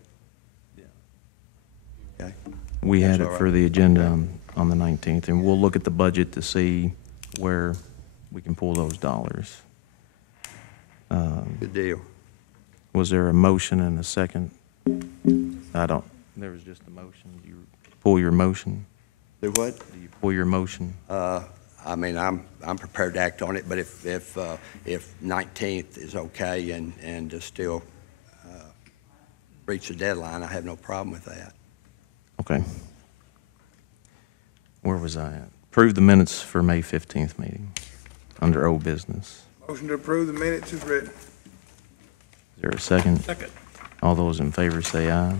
Okay? we had That's it all for right. the agenda on the 19th, and we'll look at the budget to see where we can pull those dollars. Good deal. Was there a motion and a second? There was just a motion. Do you pull your motion? Do what? Do you pull your motion? I mean, I'm prepared to act on it, but if 19th is okay and to still reach the deadline, I have no problem with that. Okay. Where was I at? Approve the minutes for May 15th meeting under old business. Motion to approve the minutes is written. there a second? Second. All those in favor say aye.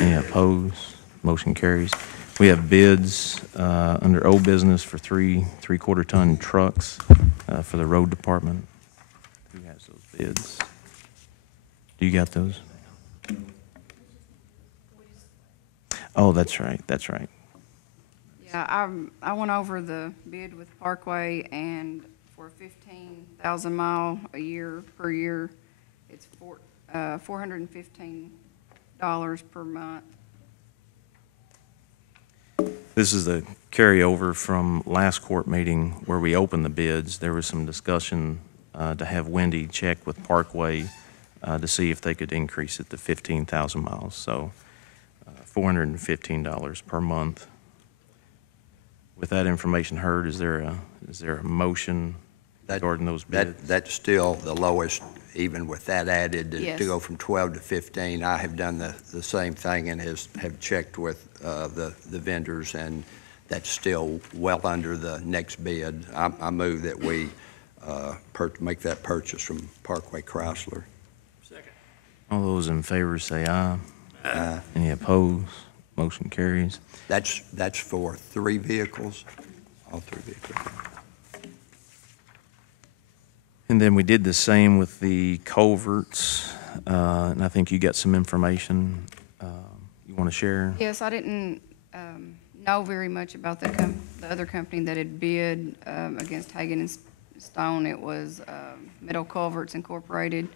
Any opposed? Motion carries. We have bids under old business for three-quarter ton trucks for the road department. Who has those bids? Do you got those? Oh, that's right, that's right. Yeah, I went over the bid with Parkway, and for 15,000 mile a year per year, it's $415 per month. This is the carryover from last court meeting where we opened the bids. There was some discussion to have Wendy check with Parkway to see if they could increase it to 15,000 miles. So $415 per month. With that information heard, is there a motion regarding those bids? That's still the lowest, even with that added, Yes. to go from 12 to 15. I have done the same thing and have checked with the vendors, and that's still well under the next bid. I move that we make that purchase from Parkway Chrysler. Second. All those in favor say aye. Aye. Any opposed? Motion carries. That's for 3 vehicles, all 3 vehicles. And then we did the same with the culverts, and I think you got some information you want to share? Yes, I didn't know very much about the other company that had bid against Hagan and Stone. It was Meadow Culverts Incorporated,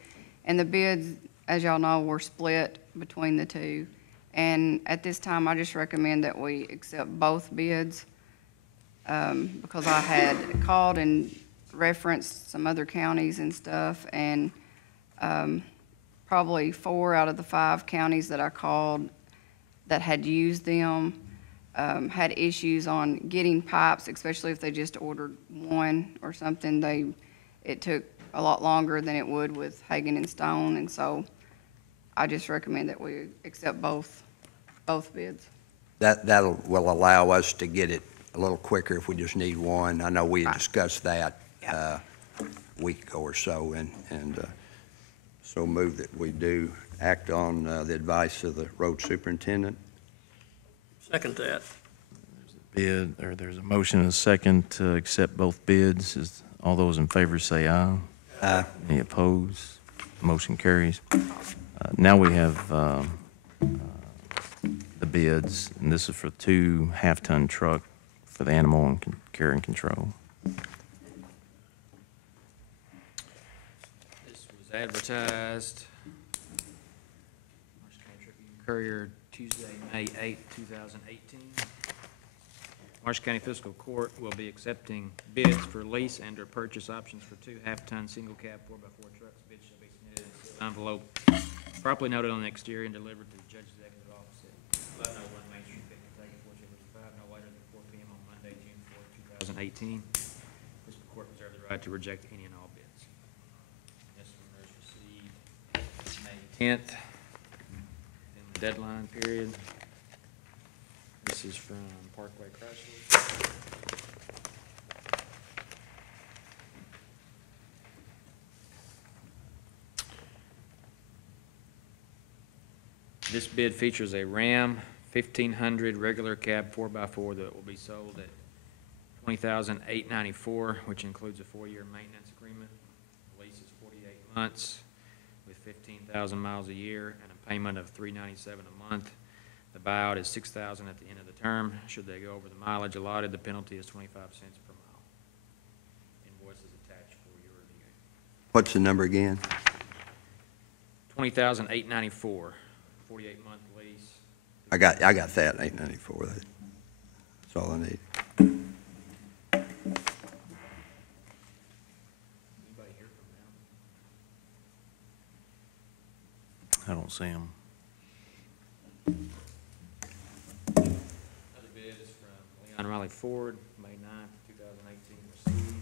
and the bids, as y'all know, were split between the two. And at this time, I just recommend that we accept both bids because I had called and referenced some other counties and stuff, and probably 4 out of the 5 counties that I called that had used them had issues on getting pipes, especially if they just ordered one or something. It took a lot longer than it would with Hagan and Stone, and so I just recommend that we accept both bids. That will allow us to get it a little quicker if we just need one. I know we had discussed that a week ago or so, and so move that we do act on the advice of the road superintendent. Second that. There's a motion and a second to accept both bids. All those in favor say aye. Aye. Any opposed? Motion carries. Now we have the bids, and this is for 2 half-ton truck for the animal and care and control. This was advertised, Marshall County Tribune Courier, Tuesday, May 8, 2018. Marshall County Fiscal Court will be accepting bids for lease and/or purchase options for 2 half-ton single-cab 4x4 trucks. Bids shall be submitted in a sealed envelope, properly noted on the exterior and delivered to the judge's executive office at 1101 Main Street, Kentucky, 475, no later than 4 p.m. on Monday, June 4, 2018. Fiscal Court reserves the right to reject any and all bids. This one was received May 10th in the deadline period. This is from Parkway Chrysler. This bid features a Ram 1500 regular cab 4x4 that will be sold at $20,894, which includes a 4-year maintenance agreement. The lease is 48 months with 15,000 miles a year and a payment of $397 a month. The buyout is $6,000 at the end of the term. Should they go over the mileage allotted, the penalty is 25 cents per mile. Invoice is attached for your review. What's the number again? $20,894, 48-month lease. I got that, 894. That's all I need. Anybody hear from them? I don't see them. Another bid is from Leon Riley Ford, May 9th, 2018, received.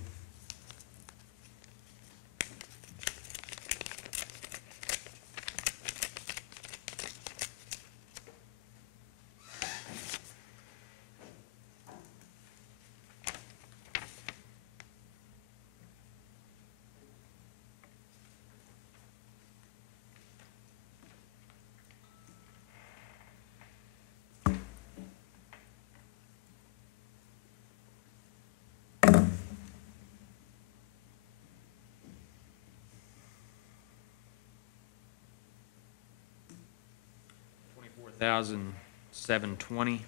24,720.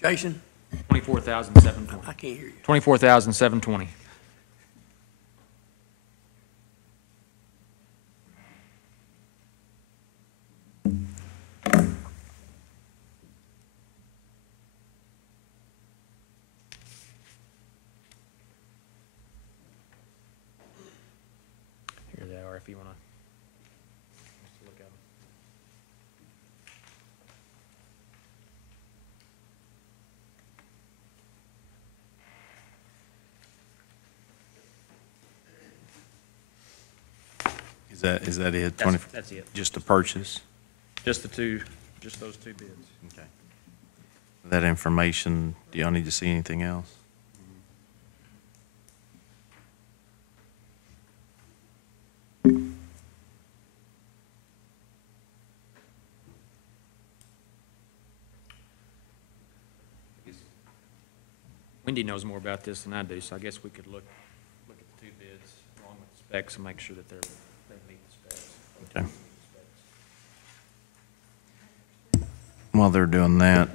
Jason, 24,720. I can't hear you. 24,720. Here they are if you want to look at them. Is that it? That's it. Just a purchase? Just those two bids. Okay. That information, do y'all need to see anything else? Wendy knows more about this than I do, so I guess we could look at the two bids along with the specs and make sure that they meet the specs. Okay. While they're doing that,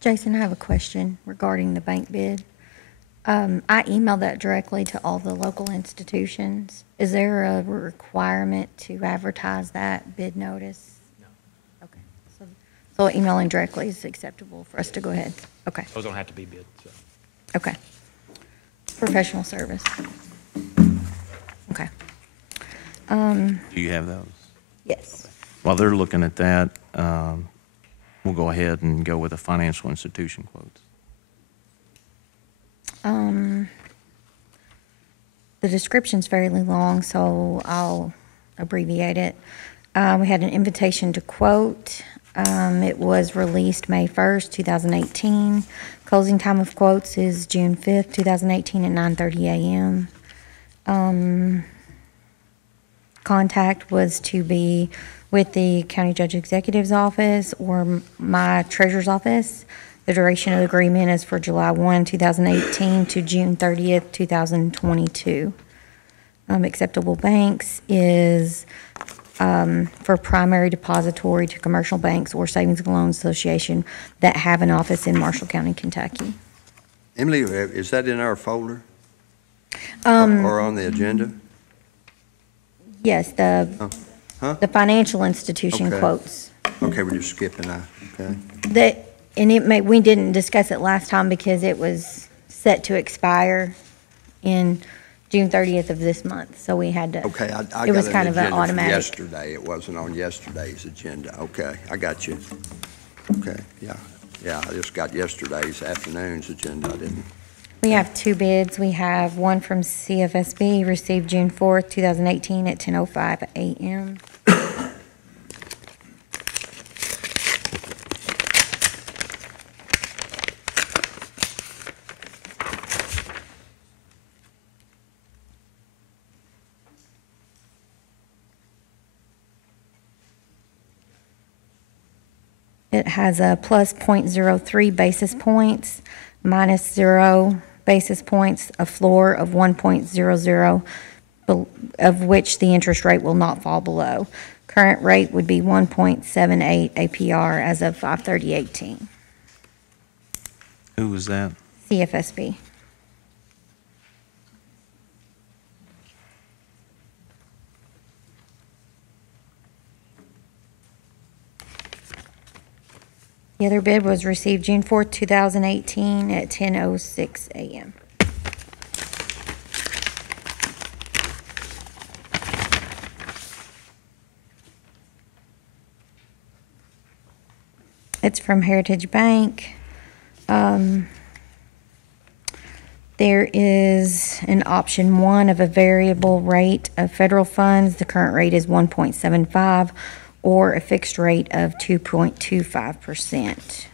Jason, I have a question regarding the bank bid. I emailed that directly to all the local institutions. Is there a requirement to advertise that bid notice? No. Okay. So emailing directly is acceptable for us to go ahead? Okay, Those don't have to be bid, so. okay. Professional service. Okay. do you have those? Yes. While they're looking at that, we'll go ahead and go with the financial institution quotes. The description's fairly long, so I'll abbreviate it. We had an invitation to quote. It was released May 1st, 2018. Closing time of quotes is June 5th, 2018 at 9:30 a.m. Contact was to be with the County Judge Executive's office or my treasurer's office. The duration of the agreement is for July 1, 2018 to June 30th, 2022. Acceptable banks is for primary depository to commercial banks or savings and loan association that have an office in Marshall County, Kentucky. Emily, is that in our folder? Or on the agenda? Yes, Huh? the financial institution Okay. quotes. Okay, we're just skipping that, okay. We didn't discuss it last time because it was set to expire in June 30th of this month, so we had to. Okay, I It was got kind an of an agenda from automatic. yesterday. It wasn't on yesterday's agenda. Okay, I got you. Okay, yeah, I just got yesterday's afternoon's agenda. I didn't. We have two bids. We have one from CFSB, received June 4th, 2018 at 10:05 a.m. It has a plus .03 basis points, minus 0 basis points, a floor of 1.00, of which the interest rate will not fall below. Current rate would be 1.78 APR as of 5/30/18. Who was that? CFSB. The other bid was received June 4th, 2018 at 10:06 a.m. It's from Heritage Bank. There is an option 1 of a variable rate of federal funds. The current rate is 1.75, or a fixed rate of 2.25%.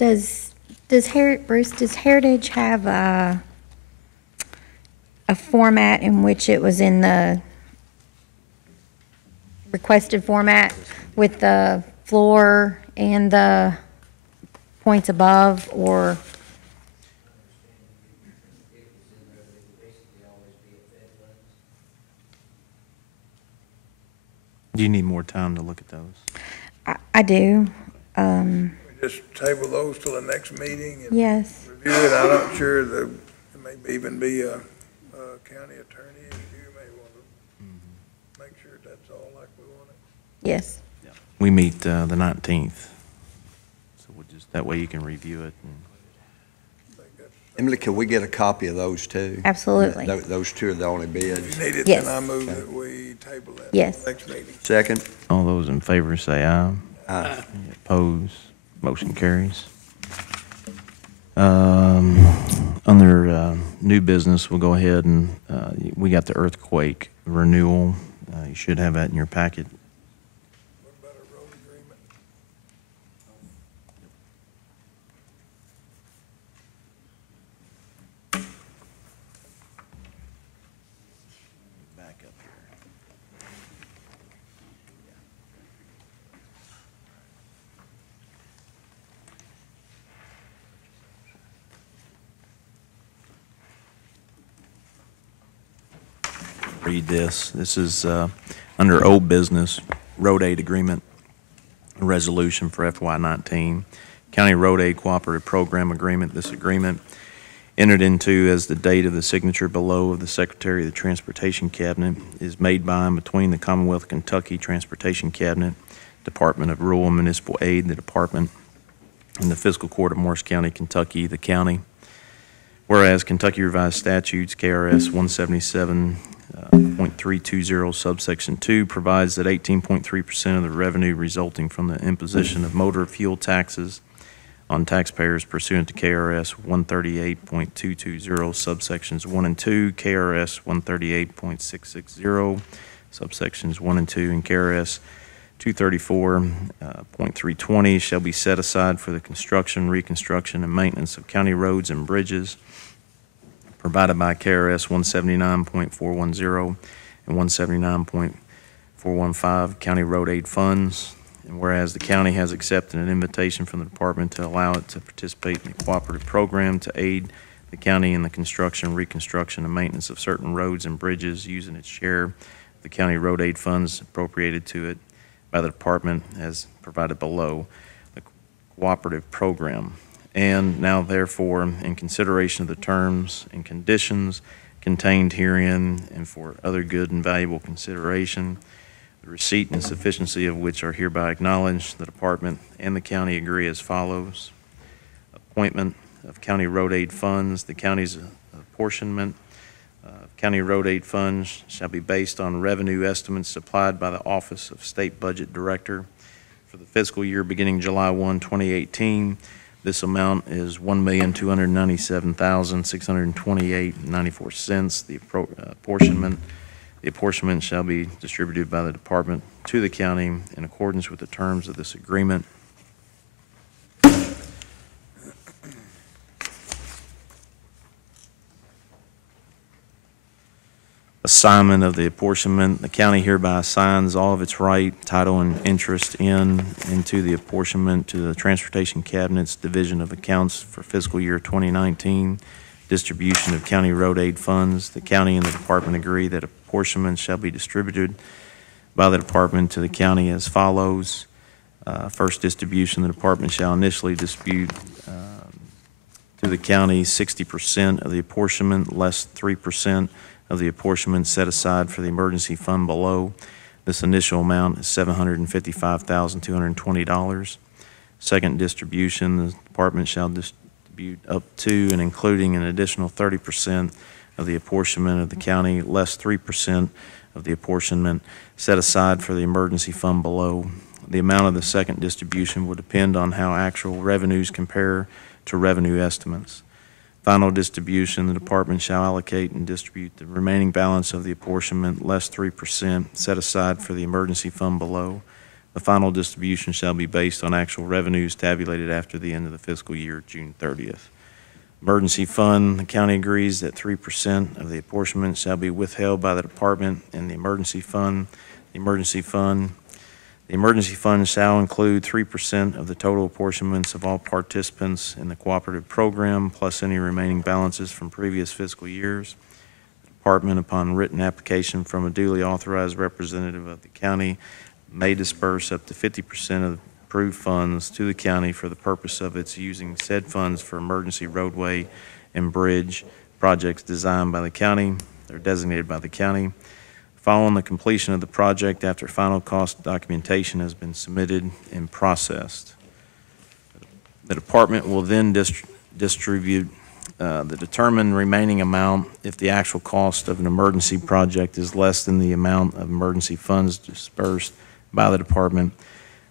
Does Bruce, does Heritage have a format in which it was in the requested format with the floor and the points above, or? Do you need more time to look at those? I do. We just table those till the next meeting and Yes. review it. I'm not sure there may even be a county attorney issue. May want to make sure that's all like we want it. Yes. We meet the 19th, so we'll just, that way you can review it. And Emily, can we get a copy of those too? Absolutely. Those two are the only If bids. you need it, Yes. then I move that we table that. Yes. till Next meeting. Second? all those in favor say aye. Aye. Opposed, motion carries. Under new business, we'll go ahead and we got the earthquake renewal. You should have that in your packet. What about a road agreement? Back up here. Read this. This is under old business, road aid agreement, resolution for FY19. County Road Aid Cooperative Program Agreement. This agreement entered into as the date of the signature below of the Secretary of the Transportation Cabinet is made by and between the Commonwealth of Kentucky Transportation Cabinet, Department of Rural and Municipal Aid, the Department, and the Fiscal Court of Morris County, Kentucky, the county. Whereas Kentucky Revised Statutes, KRS 177.320 subsection 2 provides that 18.3% of the revenue resulting from the imposition of motor fuel taxes on taxpayers pursuant to KRS 138.220 subsections 1 and 2, KRS 138.660 subsections 1 and 2, and KRS 234.320 shall be set aside for the construction, reconstruction, and maintenance of county roads and bridges provided by KRS 179.410 and 179.415 county road aid funds. And whereas the county has accepted an invitation from the department to allow it to participate in a cooperative program to aid the county in the construction, reconstruction, and maintenance of certain roads and bridges using its share of the county road aid funds appropriated to it by the department as provided below, the cooperative program. And now therefore, in consideration of the terms and conditions contained herein and for other good and valuable consideration, the receipt and sufficiency of which are hereby acknowledged, the department and the county agree as follows. Appointment of county road aid funds. The county's apportionment of county road aid funds shall be based on revenue estimates supplied by the Office of State Budget Director for the fiscal year beginning July 1, 2018. This amount is $1,297,628.94. The apportionment shall be distributed by the department to the county in accordance with the terms of this agreement. Assignment of the apportionment. The county hereby assigns all of its right, title, and interest into the apportionment to the Transportation Cabinet's Division of Accounts for fiscal year 2019. Distribution of county road aid funds. The county and the department agree that apportionment shall be distributed by the department to the county as follows. First distribution, the department shall initially distribute to the county 60% of the apportionment less 3% of the apportionment set aside for the emergency fund below. This initial amount is $755,220. Second distribution, the department shall distribute up to and including an additional 30% of the apportionment of the county less 3% of the apportionment set aside for the emergency fund below. The amount of the second distribution will depend on how actual revenues compare to revenue estimates. Final distribution, the department shall allocate and distribute the remaining balance of the apportionment less 3% set aside for the emergency fund below The final distribution shall be based on actual revenues tabulated after the end of the fiscal year, June 30th. Emergency fund, the county agrees that 3% of the apportionment shall be withheld by the department in the emergency fund. The emergency fund shall include 3% of the total apportionments of all participants in the cooperative program, plus any remaining balances from previous fiscal years. The department, upon written application from a duly authorized representative of the county, may disperse up to 50% of approved funds to the county for the purpose of its using said funds for emergency roadway and bridge projects designed by the county or designated by the county. Following the completion of the project, after final cost documentation has been submitted and processed, the department will then distribute the determined remaining amount if the actual cost of an emergency project is less than the amount of emergency funds dispersed by the department.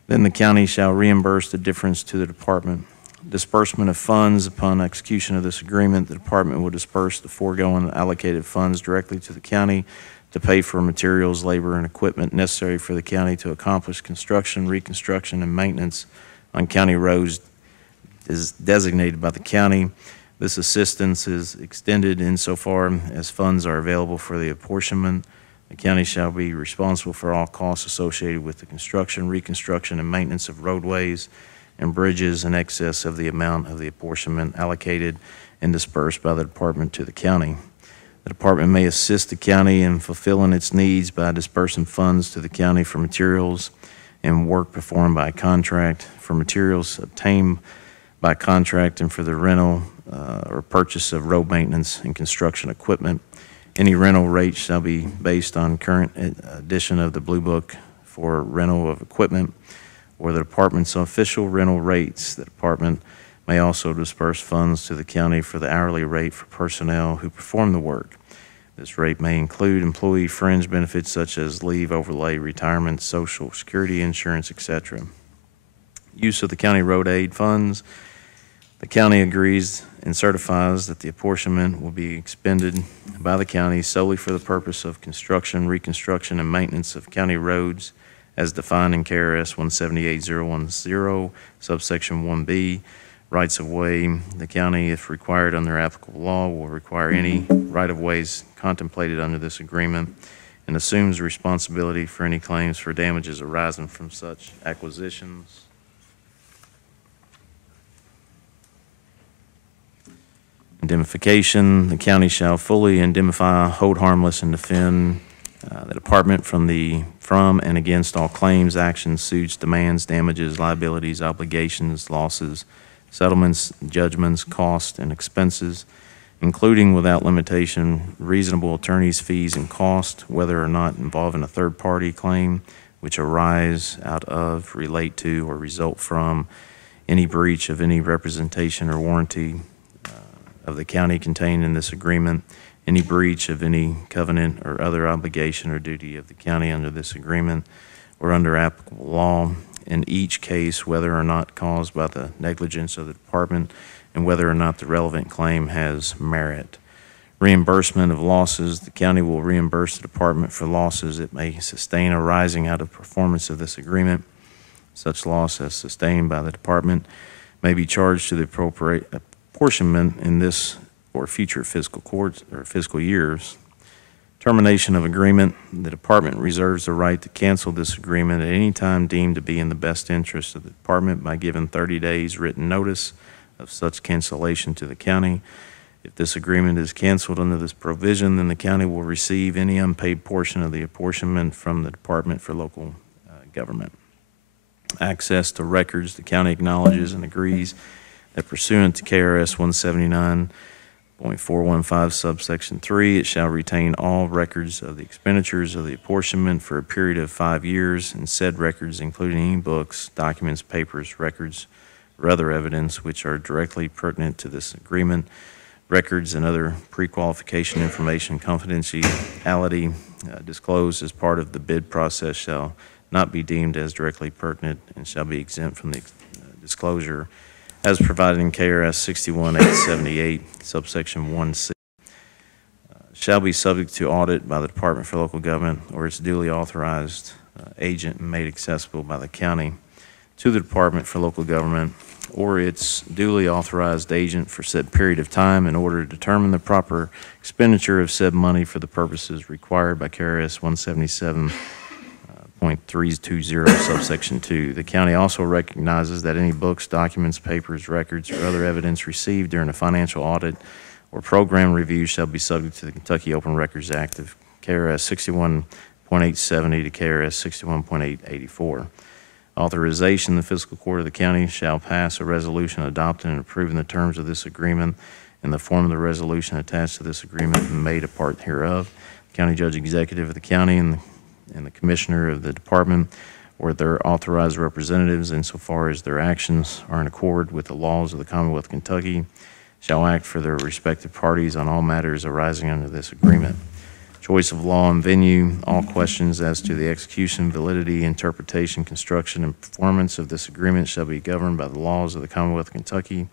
Then the county shall reimburse the difference to the department. Disbursement of funds. Upon execution of this agreement, the department will disperse the foregoing allocated funds directly to the county to pay for materials, labor, and equipment necessary for the county to accomplish construction, reconstruction, and maintenance on county roads is designated by the county. This assistance is extended insofar as funds are available for the apportionment. The county shall be responsible for all costs associated with the construction, reconstruction, and maintenance of roadways and bridges in excess of the amount of the apportionment allocated and dispersed by the department to the county. The department may assist the county in fulfilling its needs by dispersing funds to the county for materials and work performed by contract, for materials obtained by contract, and for the rental or purchase of road maintenance and construction equipment. Any rental rate shall be based on current edition of the Blue Book for rental of equipment or the department's official rental rates. The department may also disperse funds to the county for the hourly rate for personnel who perform the work. This rate may include employee fringe benefits such as leave, overlay, retirement, social security insurance, etc. Use of the county road aid funds. The county agrees and certifies that the apportionment will be expended by the county solely for the purpose of construction, reconstruction, and maintenance of county roads as defined in KRS 178010, subsection 1B. Rights of way. The county, if required under applicable law, will require any right-of-ways contemplated under this agreement and assumes responsibility for any claims for damages arising from such acquisitions. Indemnification. The county shall fully indemnify, hold harmless, and defend the department from and against all claims, actions, suits, demands, damages, liabilities, obligations, losses, settlements, judgments, costs, and expenses, including without limitation reasonable attorney's fees and costs, whether or not involving a third-party claim, which arise out of, relate to, or result from any breach of any representation or warranty of the county contained in this agreement, any breach of any covenant or other obligation or duty of the county under this agreement or under applicable law, in each case, whether or not caused by the negligence of the department and whether or not the relevant claim has merit. Reimbursement of losses. The county will reimburse the department for losses it may sustain arising out of performance of this agreement. Such loss as sustained by the department may be charged to the appropriate apportionment in this or future fiscal courts or fiscal years. Termination of agreement. The department reserves the right to cancel this agreement at any time deemed to be in the best interest of the department by giving 30 days written notice of such cancellation to the county. If this agreement is canceled under this provision, then the county will receive any unpaid portion of the apportionment from the Department for Local Government. Access to records. The county acknowledges and agrees that pursuant to KRS 179.415 subsection 3, it shall retain all records of the expenditures of the apportionment for a period of 5 years, and said records, including any books, documents, papers, records, or other evidence which are directly pertinent to this agreement, records and other pre-qualification information confidentiality disclosed as part of the bid process shall not be deemed as directly pertinent and shall be exempt from the disclosure as provided in KRS 61878, subsection 1C. Shall be subject to audit by the Department for Local Government or its duly authorized agent and made accessible by the county to the Department for Local Government or its duly authorized agent for said period of time in order to determine the proper expenditure of said money for the purposes required by KRS 177.320 subsection 2. The county also recognizes that any books, documents, papers, records, or other evidence received during a financial audit or program review shall be subject to the Kentucky Open Records Act of KRS 61.870 to KRS 61.884. Authorization, the fiscal court of the county shall pass a resolution adopting and approving the terms of this agreement in the form of the resolution attached to this agreement and made a part hereof. County Judge Executive of the county and the Commissioner of the Department or their authorized representatives insofar as their actions are in accord with the laws of the Commonwealth of Kentucky shall act for their respective parties on all matters arising under this agreement. Choice of law and venue, all questions as to the execution, validity, interpretation, construction, and performance of this agreement shall be governed by the laws of the Commonwealth of Kentucky.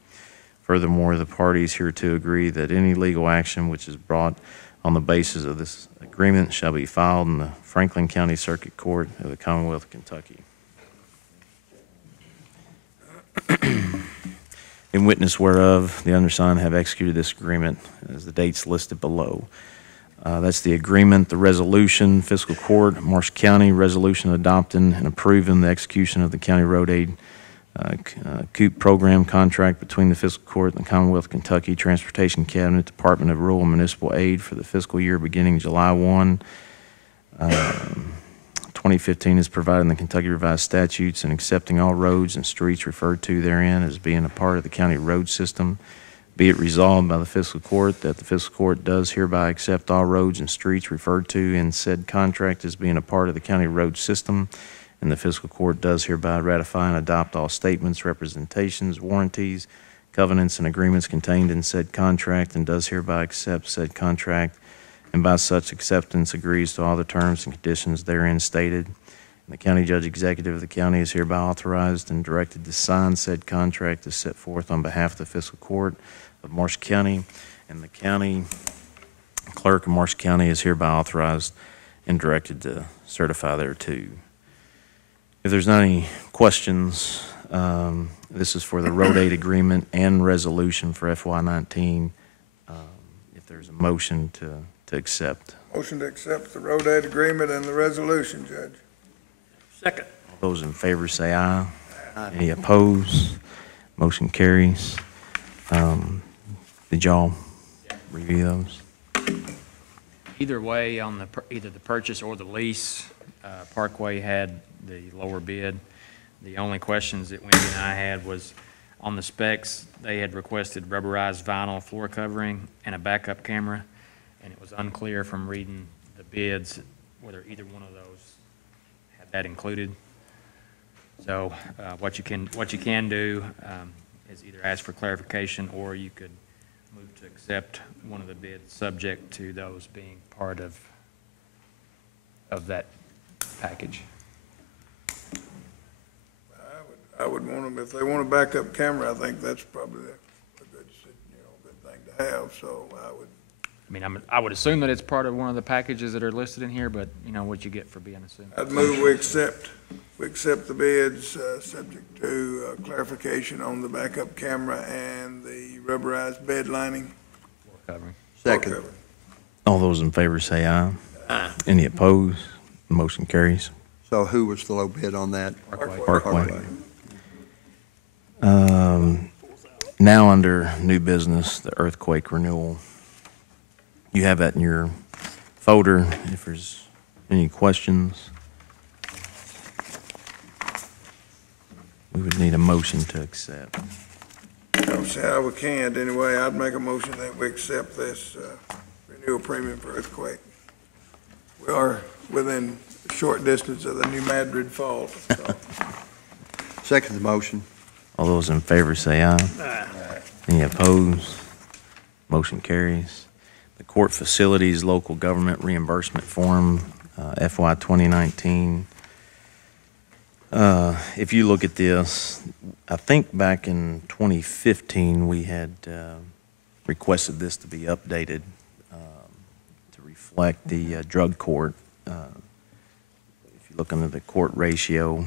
Furthermore, the parties hereto agree that any legal action which is brought on the basis of this agreement shall be filed in the Franklin County Circuit Court of the Commonwealth of Kentucky. In witness whereof, the undersigned have executed this agreement as the dates listed below. That's the agreement, the resolution, Fiscal Court, Marshall County, resolution adopting and approving the execution of the County Road Aid COOP program contract between the Fiscal Court and the Commonwealth of Kentucky Transportation Cabinet, Department of Rural and Municipal Aid for the fiscal year beginning July 1, 2015 is provided in the Kentucky Revised Statutes and accepting all roads and streets referred to therein as being a part of the county road system. Be it resolved by the Fiscal Court that the Fiscal Court does hereby accept all roads and streets referred to in said contract as being a part of the county road system, and the Fiscal Court does hereby ratify and adopt all statements, representations, warranties, covenants, and agreements contained in said contract, and does hereby accept said contract, and by such acceptance agrees to all the terms and conditions therein stated. And the County Judge Executive of the county is hereby authorized and directed to sign said contract as set forth on behalf of the Fiscal Court of Marshall County, and the county clerk of Marshall County is hereby authorized and directed to certify thereto. If there's not any questions, this is for the road aid agreement and resolution for FY19. If there's a motion to accept. Motion to accept the road aid agreement and the resolution, Judge. Second. All those in favor say aye. Any opposed? Motion carries. Did y'all review those? Either way, on the, either the purchase or the lease, Parkway had the lower bid. The only questions that Wendy and I had was on the specs, they had requested rubberized vinyl floor covering and a backup camera, and it was unclear from reading the bids whether either one of those had that included. So what you can do is either ask for clarification, or you could move to accept one of the bids subject to those being part of that package. I would want them, if they want a backup camera, I think that's probably a good thing to have, so I would. I mean, I would assume that it's part of one of the packages that are listed in here, but you know what you get for being assumed. I'd move we accept the bids, subject to clarification on the backup camera and the rubberized bed lining. Floor covering. Second. Floor covering. All those in favor say aye. Aye. Any opposed? Motion carries. So who was the low bid on that? Parkway. Now under new business, the earthquake renewal. You have that in your folder if there's any questions. We would need a motion to accept. I don't see how we can't. Anyway, I'd make a motion that we accept this renewal premium for earthquake. We are within a short distance of the New Madrid Fault. So. Second the motion. All those in favor say aye. Aye. Any opposed? Motion carries. The court facilities local government reimbursement form, FY 2019. If you look at this, I think back in 2015, we had requested this to be updated to reflect the drug court. If you looking at the court ratio,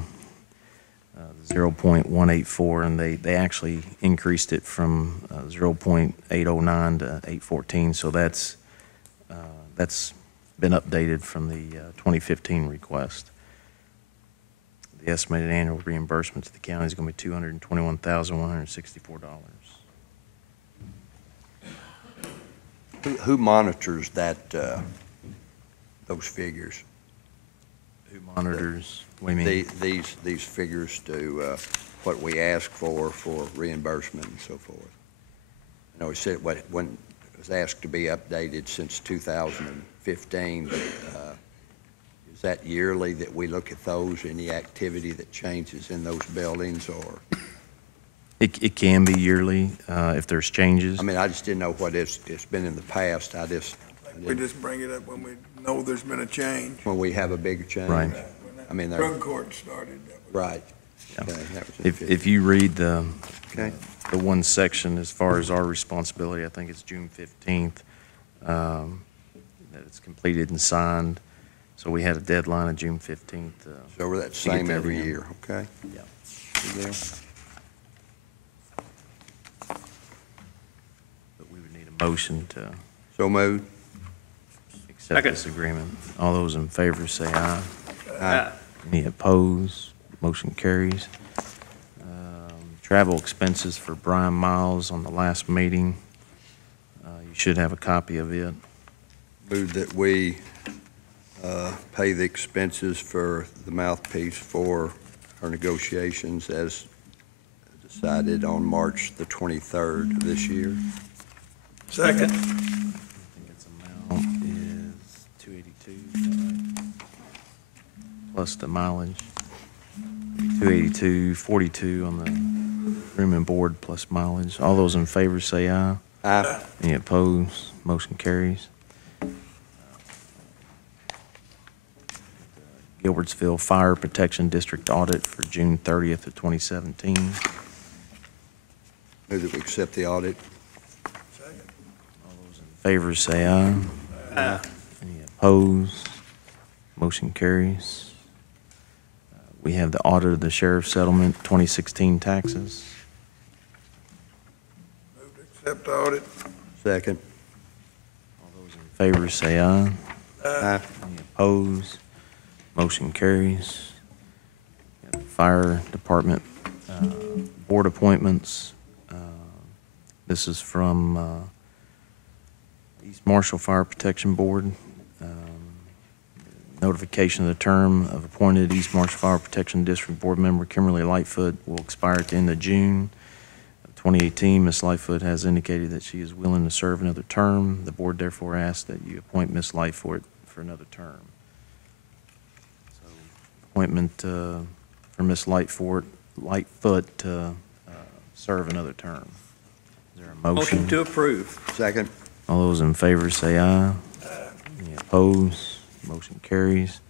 0.184, and they actually increased it from 0.809 to 814, so that's been updated from the 2015 request. The estimated annual reimbursement to the county is going to be $221,164. Who monitors that, those figures? Who monitors, what do you mean? These figures to what we ask for reimbursement and so forth. I know it said when it was asked to be updated since 2015, but is that yearly that we look at those, any activity that changes in those buildings, or? It can be yearly if there's changes. I mean, I just didn't know what it's been in the past. We just bring it up when we know there's been a change. When we have a bigger change. Right. I mean, Drug court started. right. Yeah. Okay, that was in If you read the Okay. the one section as far as our responsibility, I think it's June 15th, that it's completed and signed. So we had a deadline of June 15th. So we're that to get same that every in. year, okay? Yeah. Good deal. But we would need a motion to So moved. accept Second. this agreement. All those in favor say aye. Aye. Any opposed? Motion carries. Travel expenses for Brian Miles on the last meeting. You should have a copy of it. Move that we pay the expenses for the mouthpiece for our negotiations as decided on March the 23rd of this year. Second. I think its amount is $282, plus the mileage. $282.42 on the room and board plus mileage. All those in favor say aye. Aye. Any opposed? Motion carries. Gilbertsville Fire Protection District audit for June 30th of 2017. Move that we accept the audit. All those in favor say aye. Aye. Any opposed? Motion carries. We have the audit of the sheriff's settlement 2016 taxes. Move to accept the audit. Second. All those in favor say aye. Aye. Any opposed? Motion carries. We have the Fire Department board appointments. This is from East Marshall Fire Protection Board. Notification of the term of appointed East Marshall Fire Protection District Board member Kimberly Lightfoot will expire at the end of June of 2018. Ms. Lightfoot has indicated that she is willing to serve another term. The board therefore asks that you appoint Ms. Lightfoot for another term. So, appointment for Ms. Lightfoot to serve another term. Is there a motion? Motion to approve. Second. All those in favor say aye. Any opposed? Motion carries.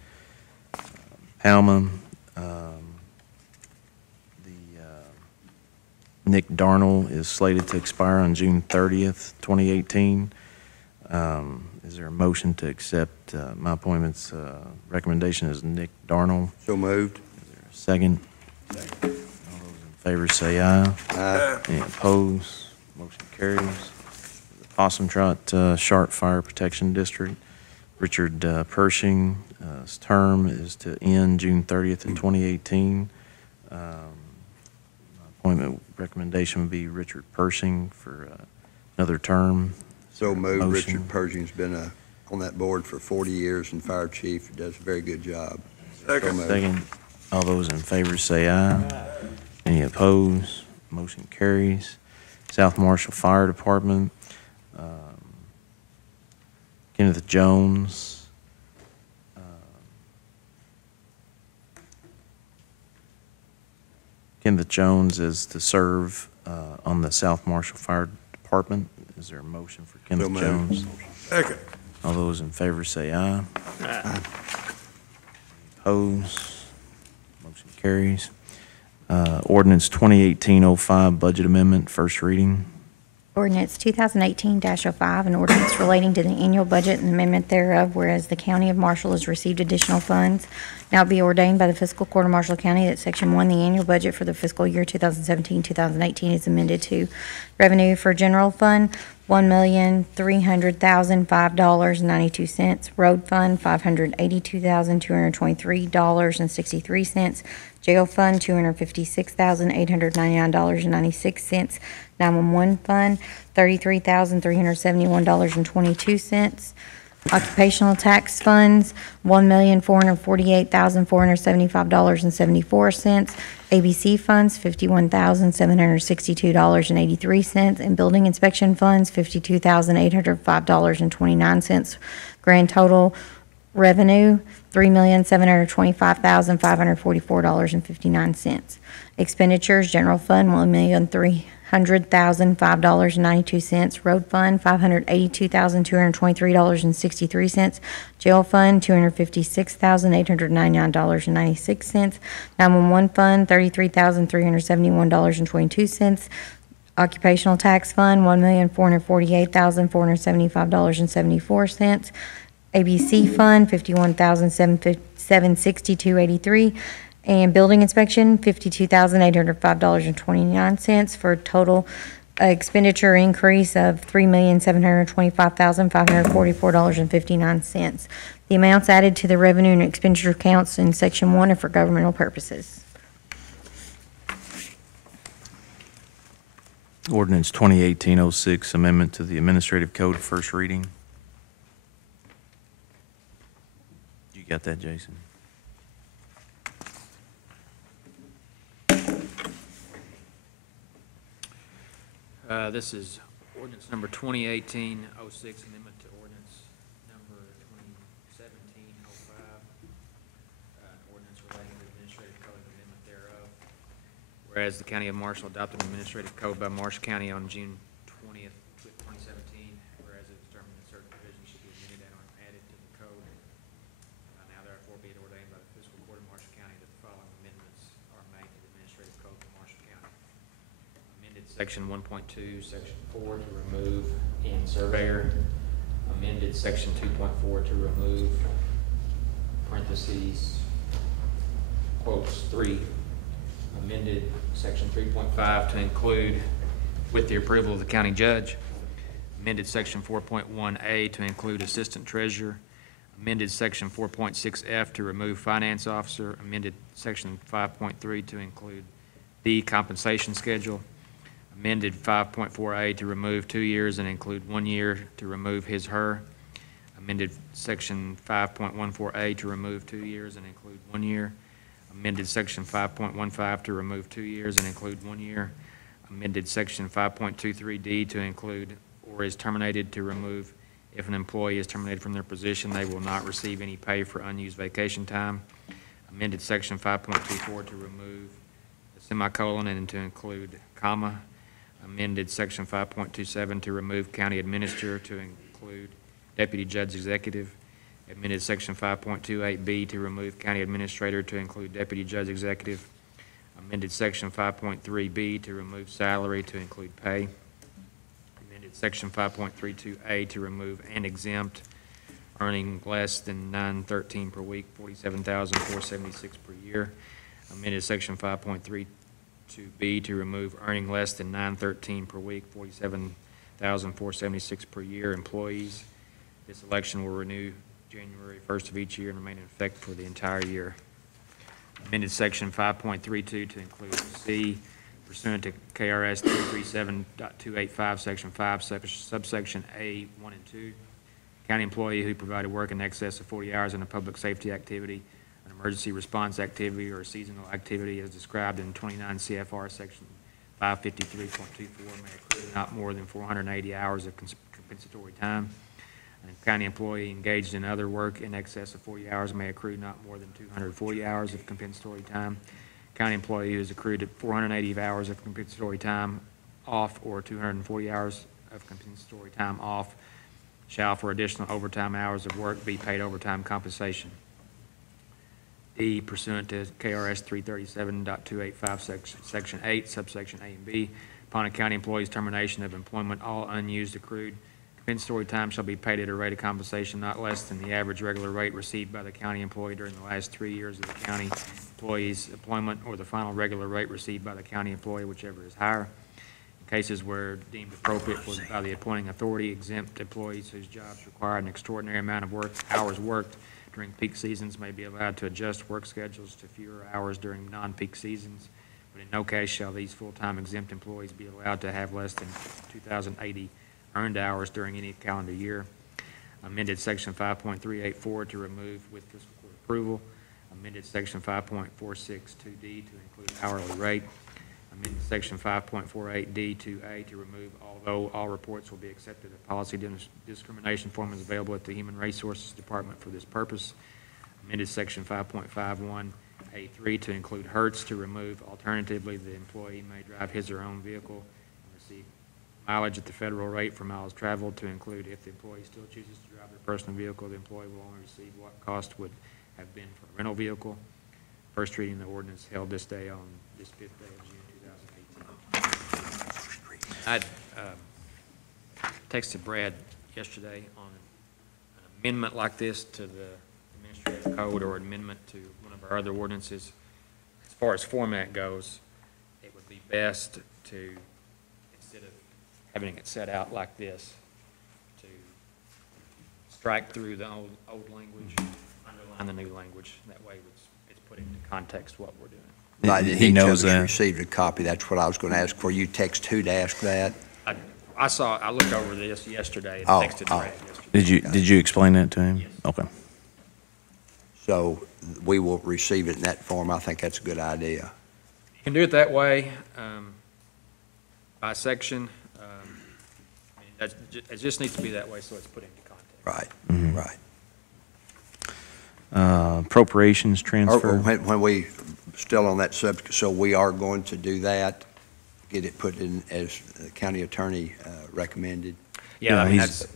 Palma, Nick Darnell is slated to expire on June 30th, 2018. Is there a motion to accept my appointment's recommendation as Nick Darnell? So moved. Is there a second? All those in favor say aye. Aye. Any opposed? Motion carries. The Possum Trot Sharp Fire Protection District, Richard Pershing's term is to end June 30th of 2018. Appointment recommendation would be Richard Pershing for another term. So moved. Motion. Richard Pershing's been on that board for 40 years and fire chief. He does a very good job. So Second. moved. Second. All those in favor say aye. Any opposed? Motion carries. South Marshall Fire Department, Kenneth Jones. Kenneth Jones is to serve on the South Marshall Fire Department. Is there a motion for Kenneth moved. Jones? Second. All those in favor say aye. Opposed? Motion carries. Ordinance 2018-05, budget amendment, first reading. Ordinance 2018-05, an ordinance relating to the annual budget and amendment thereof, whereas the County of Marshall has received additional funds. Now be ordained by the Fiscal Court of Marshall County that Section 1, the annual budget for the fiscal year 2017-2018 is amended to revenue for general fund, $1,300,005.92. Road fund, $582,223.63. Jail fund, $256,899.96. 911 fund, $33,371.22. Occupational tax funds, $1,448,475.74. ABC funds, $51,762.83. And building inspection funds, $52,805.29. Grand total revenue, $3,725,544.59. Expenditures, general fund, $1,300,005.92. Road fund, $582,223.63. Jail fund, $256,899.96. 911 fund, $33,371.22. Occupational tax fund, $1,448,475.74. ABC fund, $51,762.83. And building inspection, $52,805.29, for a total expenditure increase of $3,725,544.59. The amounts added to the revenue and expenditure counts in Section 1 are for governmental purposes. Ordinance 2018-06, amendment to the administrative code, first reading. You got that, Jason? This is ordinance number 2018-06, amendment to ordinance number 2017-05. Ordinance relating to the administrative code and amendment thereof. Whereas the County of Marshall adopted an administrative code by Marshall County on June 20th, 2017, whereas it determined that certain provisions should be amended and or added to the code. Now therefore be it ordained by the Fiscal Court of Marshall County that the following amendments are made to the administrative code of Marshall County. Amended section 1.2, section 4 to remove in surveyor. Amended section 2.4 to remove parentheses, quotes 3. Amended section 3.5 to include with the approval of the county judge. Amended section 4.1A to include assistant treasurer. Amended section 4.6F to remove finance officer. Amended section 5.3 to include the compensation schedule. Amended 5.4A to remove 2 years and include 1 year to remove his/her. Amended section 5.14A to remove 2 years and include 1 year. Amended section 5.15 to remove 2 years and include 1 year. Amended section 5.23D to include or is terminated to remove. If an employee is terminated from their position, they will not receive any pay for unused vacation time. Amended section 5.24 to remove the semicolon and to include comma. Amended section 5.27 to remove county administrator to include deputy judge executive. Amended section 5.28B to remove county administrator to include deputy judge executive. Amended section 5.3B to remove salary to include pay. Amended section 5.32A to remove and exempt earning less than $913 per week, $47,476 per year. Amended section 5.32B to remove earning less than $913 per week, $47,476 per year employees. This election will renew January 1st of each year and remain in effect for the entire year. Amended section 5.32 to include C, pursuant to KRS 337.285, section 5, subsection A, 1 and 2. County employee who provided work in excess of 40 hours in a public safety activity, an emergency response activity, or a seasonal activity as described in 29 CFR section 553.24 may accrue not more than 480 hours of compensatory time. A county employee engaged in other work in excess of 40 hours may accrue not more than 240 hours of compensatory time. County employee who has accrued 480 hours of compensatory time off or 240 hours of compensatory time off shall, for additional overtime hours of work, be paid overtime compensation. D, pursuant to KRS 337.285, section 8, subsection A and B, Upon a county employee's termination of employment, all unused accrued compensatory time shall be paid at a rate of compensation not less than the average regular rate received by the county employee during the last 3 years of the county employee's employment, or the final regular rate received by the county employee, whichever is higher. In cases where deemed appropriate by the appointing authority, exempt employees whose jobs require an extraordinary amount of hours worked during peak seasons may be allowed to adjust work schedules to fewer hours during non-peak seasons. But in no case shall these full-time exempt employees be allowed to have less than 2,080 earned hours during any calendar year. Amended Section 5.384 to remove with fiscal court approval. Amended Section 5.462D to include hourly rate. Amended Section 5.48D2A to remove although all reports will be accepted. A policy discrimination form is available at the Human Resources Department for this purpose. Amended Section 5.51A3 to include Hertz to remove. Alternatively, the employee may drive his or her own vehicle and receive mileage at the federal rate for miles traveled to include. If the employee still chooses to drive their personal vehicle, the employee will only receive what cost would have been for a rental vehicle. First reading of the ordinance held this day on this 5th day of June 2018. I texted Brad yesterday on an amendment like this to the administrative code or amendment to one of our other ordinances. As far as format goes, it would be best to, instead of having it set out like this, to strike through the old language, underline the new language. That way it's put into context what we're doing. Right, He each knows of us that. received a copy. That's what I was going to ask for. You text who to ask that? I looked over this yesterday and Oh, texted Brad yesterday. Did you explain that to him? Yes. Okay. So we will receive it in that form. I think that's a good idea. You can do it that way, by section. It just needs to be that way so it's put into context. Right, right. Appropriations Or transfer. when we, still on that subject, so we are going to do that, get it put in as the county attorney recommended? Yeah, I mean, he's-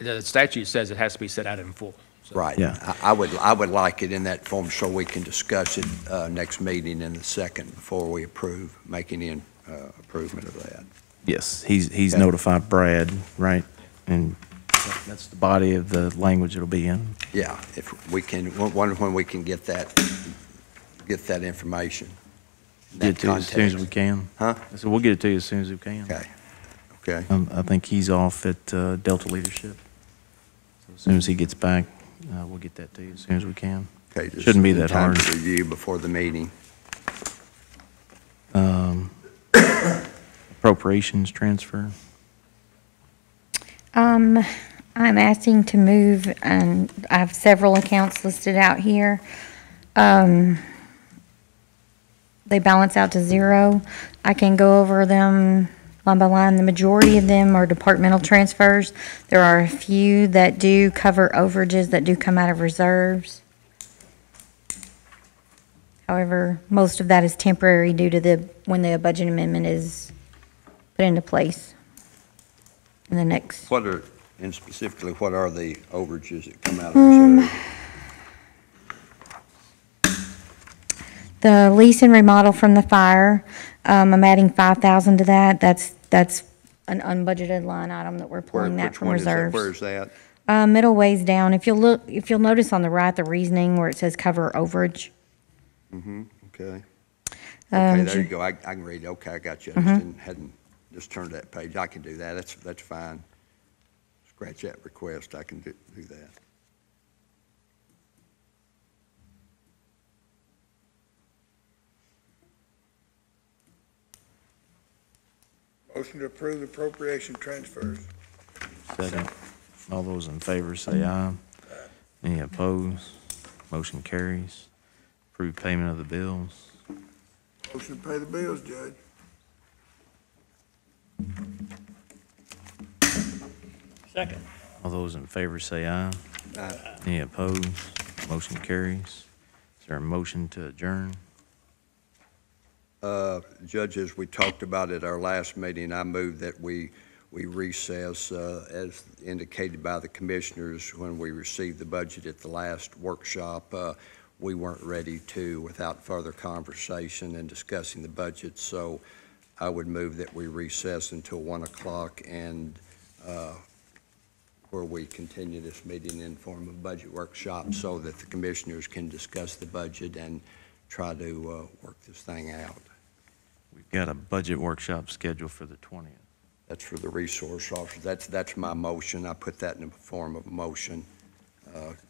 the statute says it has to be set out in full. So- Right. Yeah. I would like it in that form so we can discuss it next meeting in the second before we approve, making an improvement of that. Yes, he's Okay. notified Brad, right? And that's the body of the language it'll be in. Yeah, if we can, when we can get that information. Get it to you as soon as we can. Huh? I said, we'll get it to you as soon as we can. Okay, okay. I think he's off at Delta Leadership. So as soon as he gets back, we'll get that to you as soon as we can. Okay, just Shouldn't be in that time hard. to review before the meeting. Appropriations transfer. I'm asking to move, and I have several accounts listed out here. They balance out to zero. I can go over them line by line. The majority of them are departmental transfers. There are a few that do cover overages that do come out of reserves. However, most of that is temporary due to when the budget amendment is put into place in the next. And specifically, what are the overages that come out of reserve? The lease and remodel from the fire, I'm adding 5,000 to that. That's an unbudgeted line item that we're pulling that Which from one is that? reserves. Where is that? Middle ways down. If you'll notice on the right, the reasoning where it says cover overage. Mm-hmm, okay. Um, Okay, there you go. I can read it. Okay, I got you. I just hadn't just turned that page. I can do that. That's fine. Scratch that request. I can do that. Motion to approve the appropriation transfers. Second. All those in favor say aye. Any opposed? Motion carries. Approve payment of the bills. Motion to pay the bills, Judge. Second. All those in favor say aye. Aye. Any opposed? Motion carries. Is there a motion to adjourn? Judge, as we talked about at our last meeting, I move that we recess, as indicated by the commissioners when we received the budget at the last workshop. We weren't ready to, without further conversation and discussing the budget, so I would move that we recess until 1 o'clock and where we continue this meeting in form of budget workshop so that the commissioners can discuss the budget and try to work this thing out. We've got a budget workshop scheduled for the 20th. That's for the resource officer. That's my motion. I put that in the form of a motion.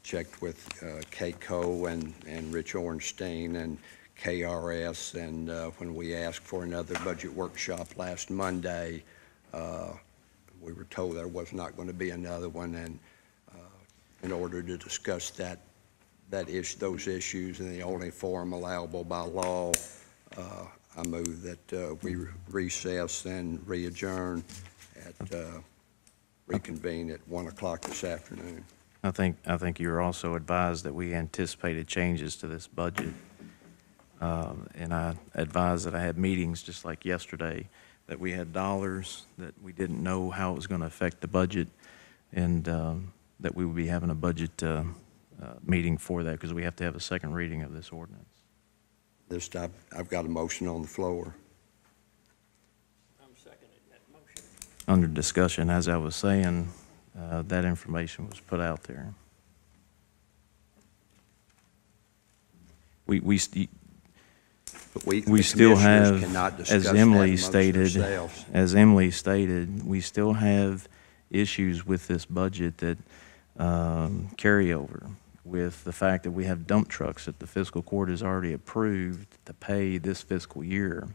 Checked with KCO and Rich Ornstein and KRS, and when we asked for another budget workshop last Monday, we were told there was not going to be another one, and in order to discuss those issues in the only forum allowable by law, I move that we recess and re-adjourn reconvene at 1 o'clock this afternoon. I think you were also advised that we anticipated changes to this budget. And I advised that I had meetings just like yesterday, that we had dollars, that we didn't know how it was going to affect the budget, and that we would be having a budget meeting for that because we have to have a second reading of this ordinance. This time, I've got a motion on the floor. I'm seconding that motion. Under discussion, as I was saying, that information was put out there. We But we still commissioners have, cannot discuss as that Emily amongst stated, ourselves. we still have issues with this budget that carry over with the fact that we have dump trucks that the fiscal court has already approved to pay this fiscal year.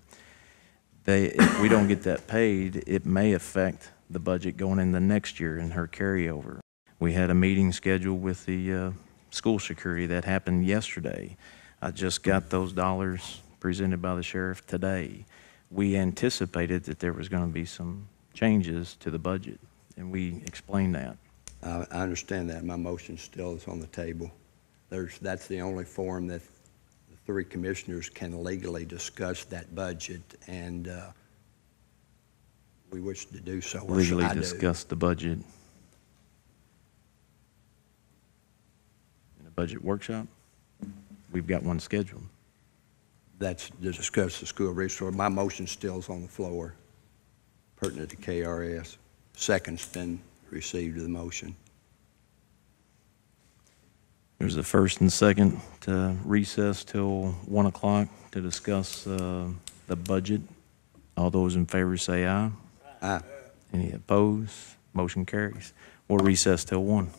If we don't get that paid, it may affect the budget going into next year in her carryover. We had a meeting scheduled with the school security that happened yesterday. I just got those dollars presented by the sheriff today. We anticipated that there was going to be some changes to the budget, and we explained that. I understand that. My motion still is on the table. That's the only forum that the three commissioners can legally discuss that budget, and we wish to do so. Or Legally I do. discuss the budget in a budget workshop. We've got one scheduled. That's to discuss the school resource. My motion still is on the floor, pertinent to KRS. Second's been received to the motion. There's a first and second to recess till 1 o'clock to discuss the budget. All those in favor say aye. Aye. Any opposed? Motion carries. We'll recess till 1.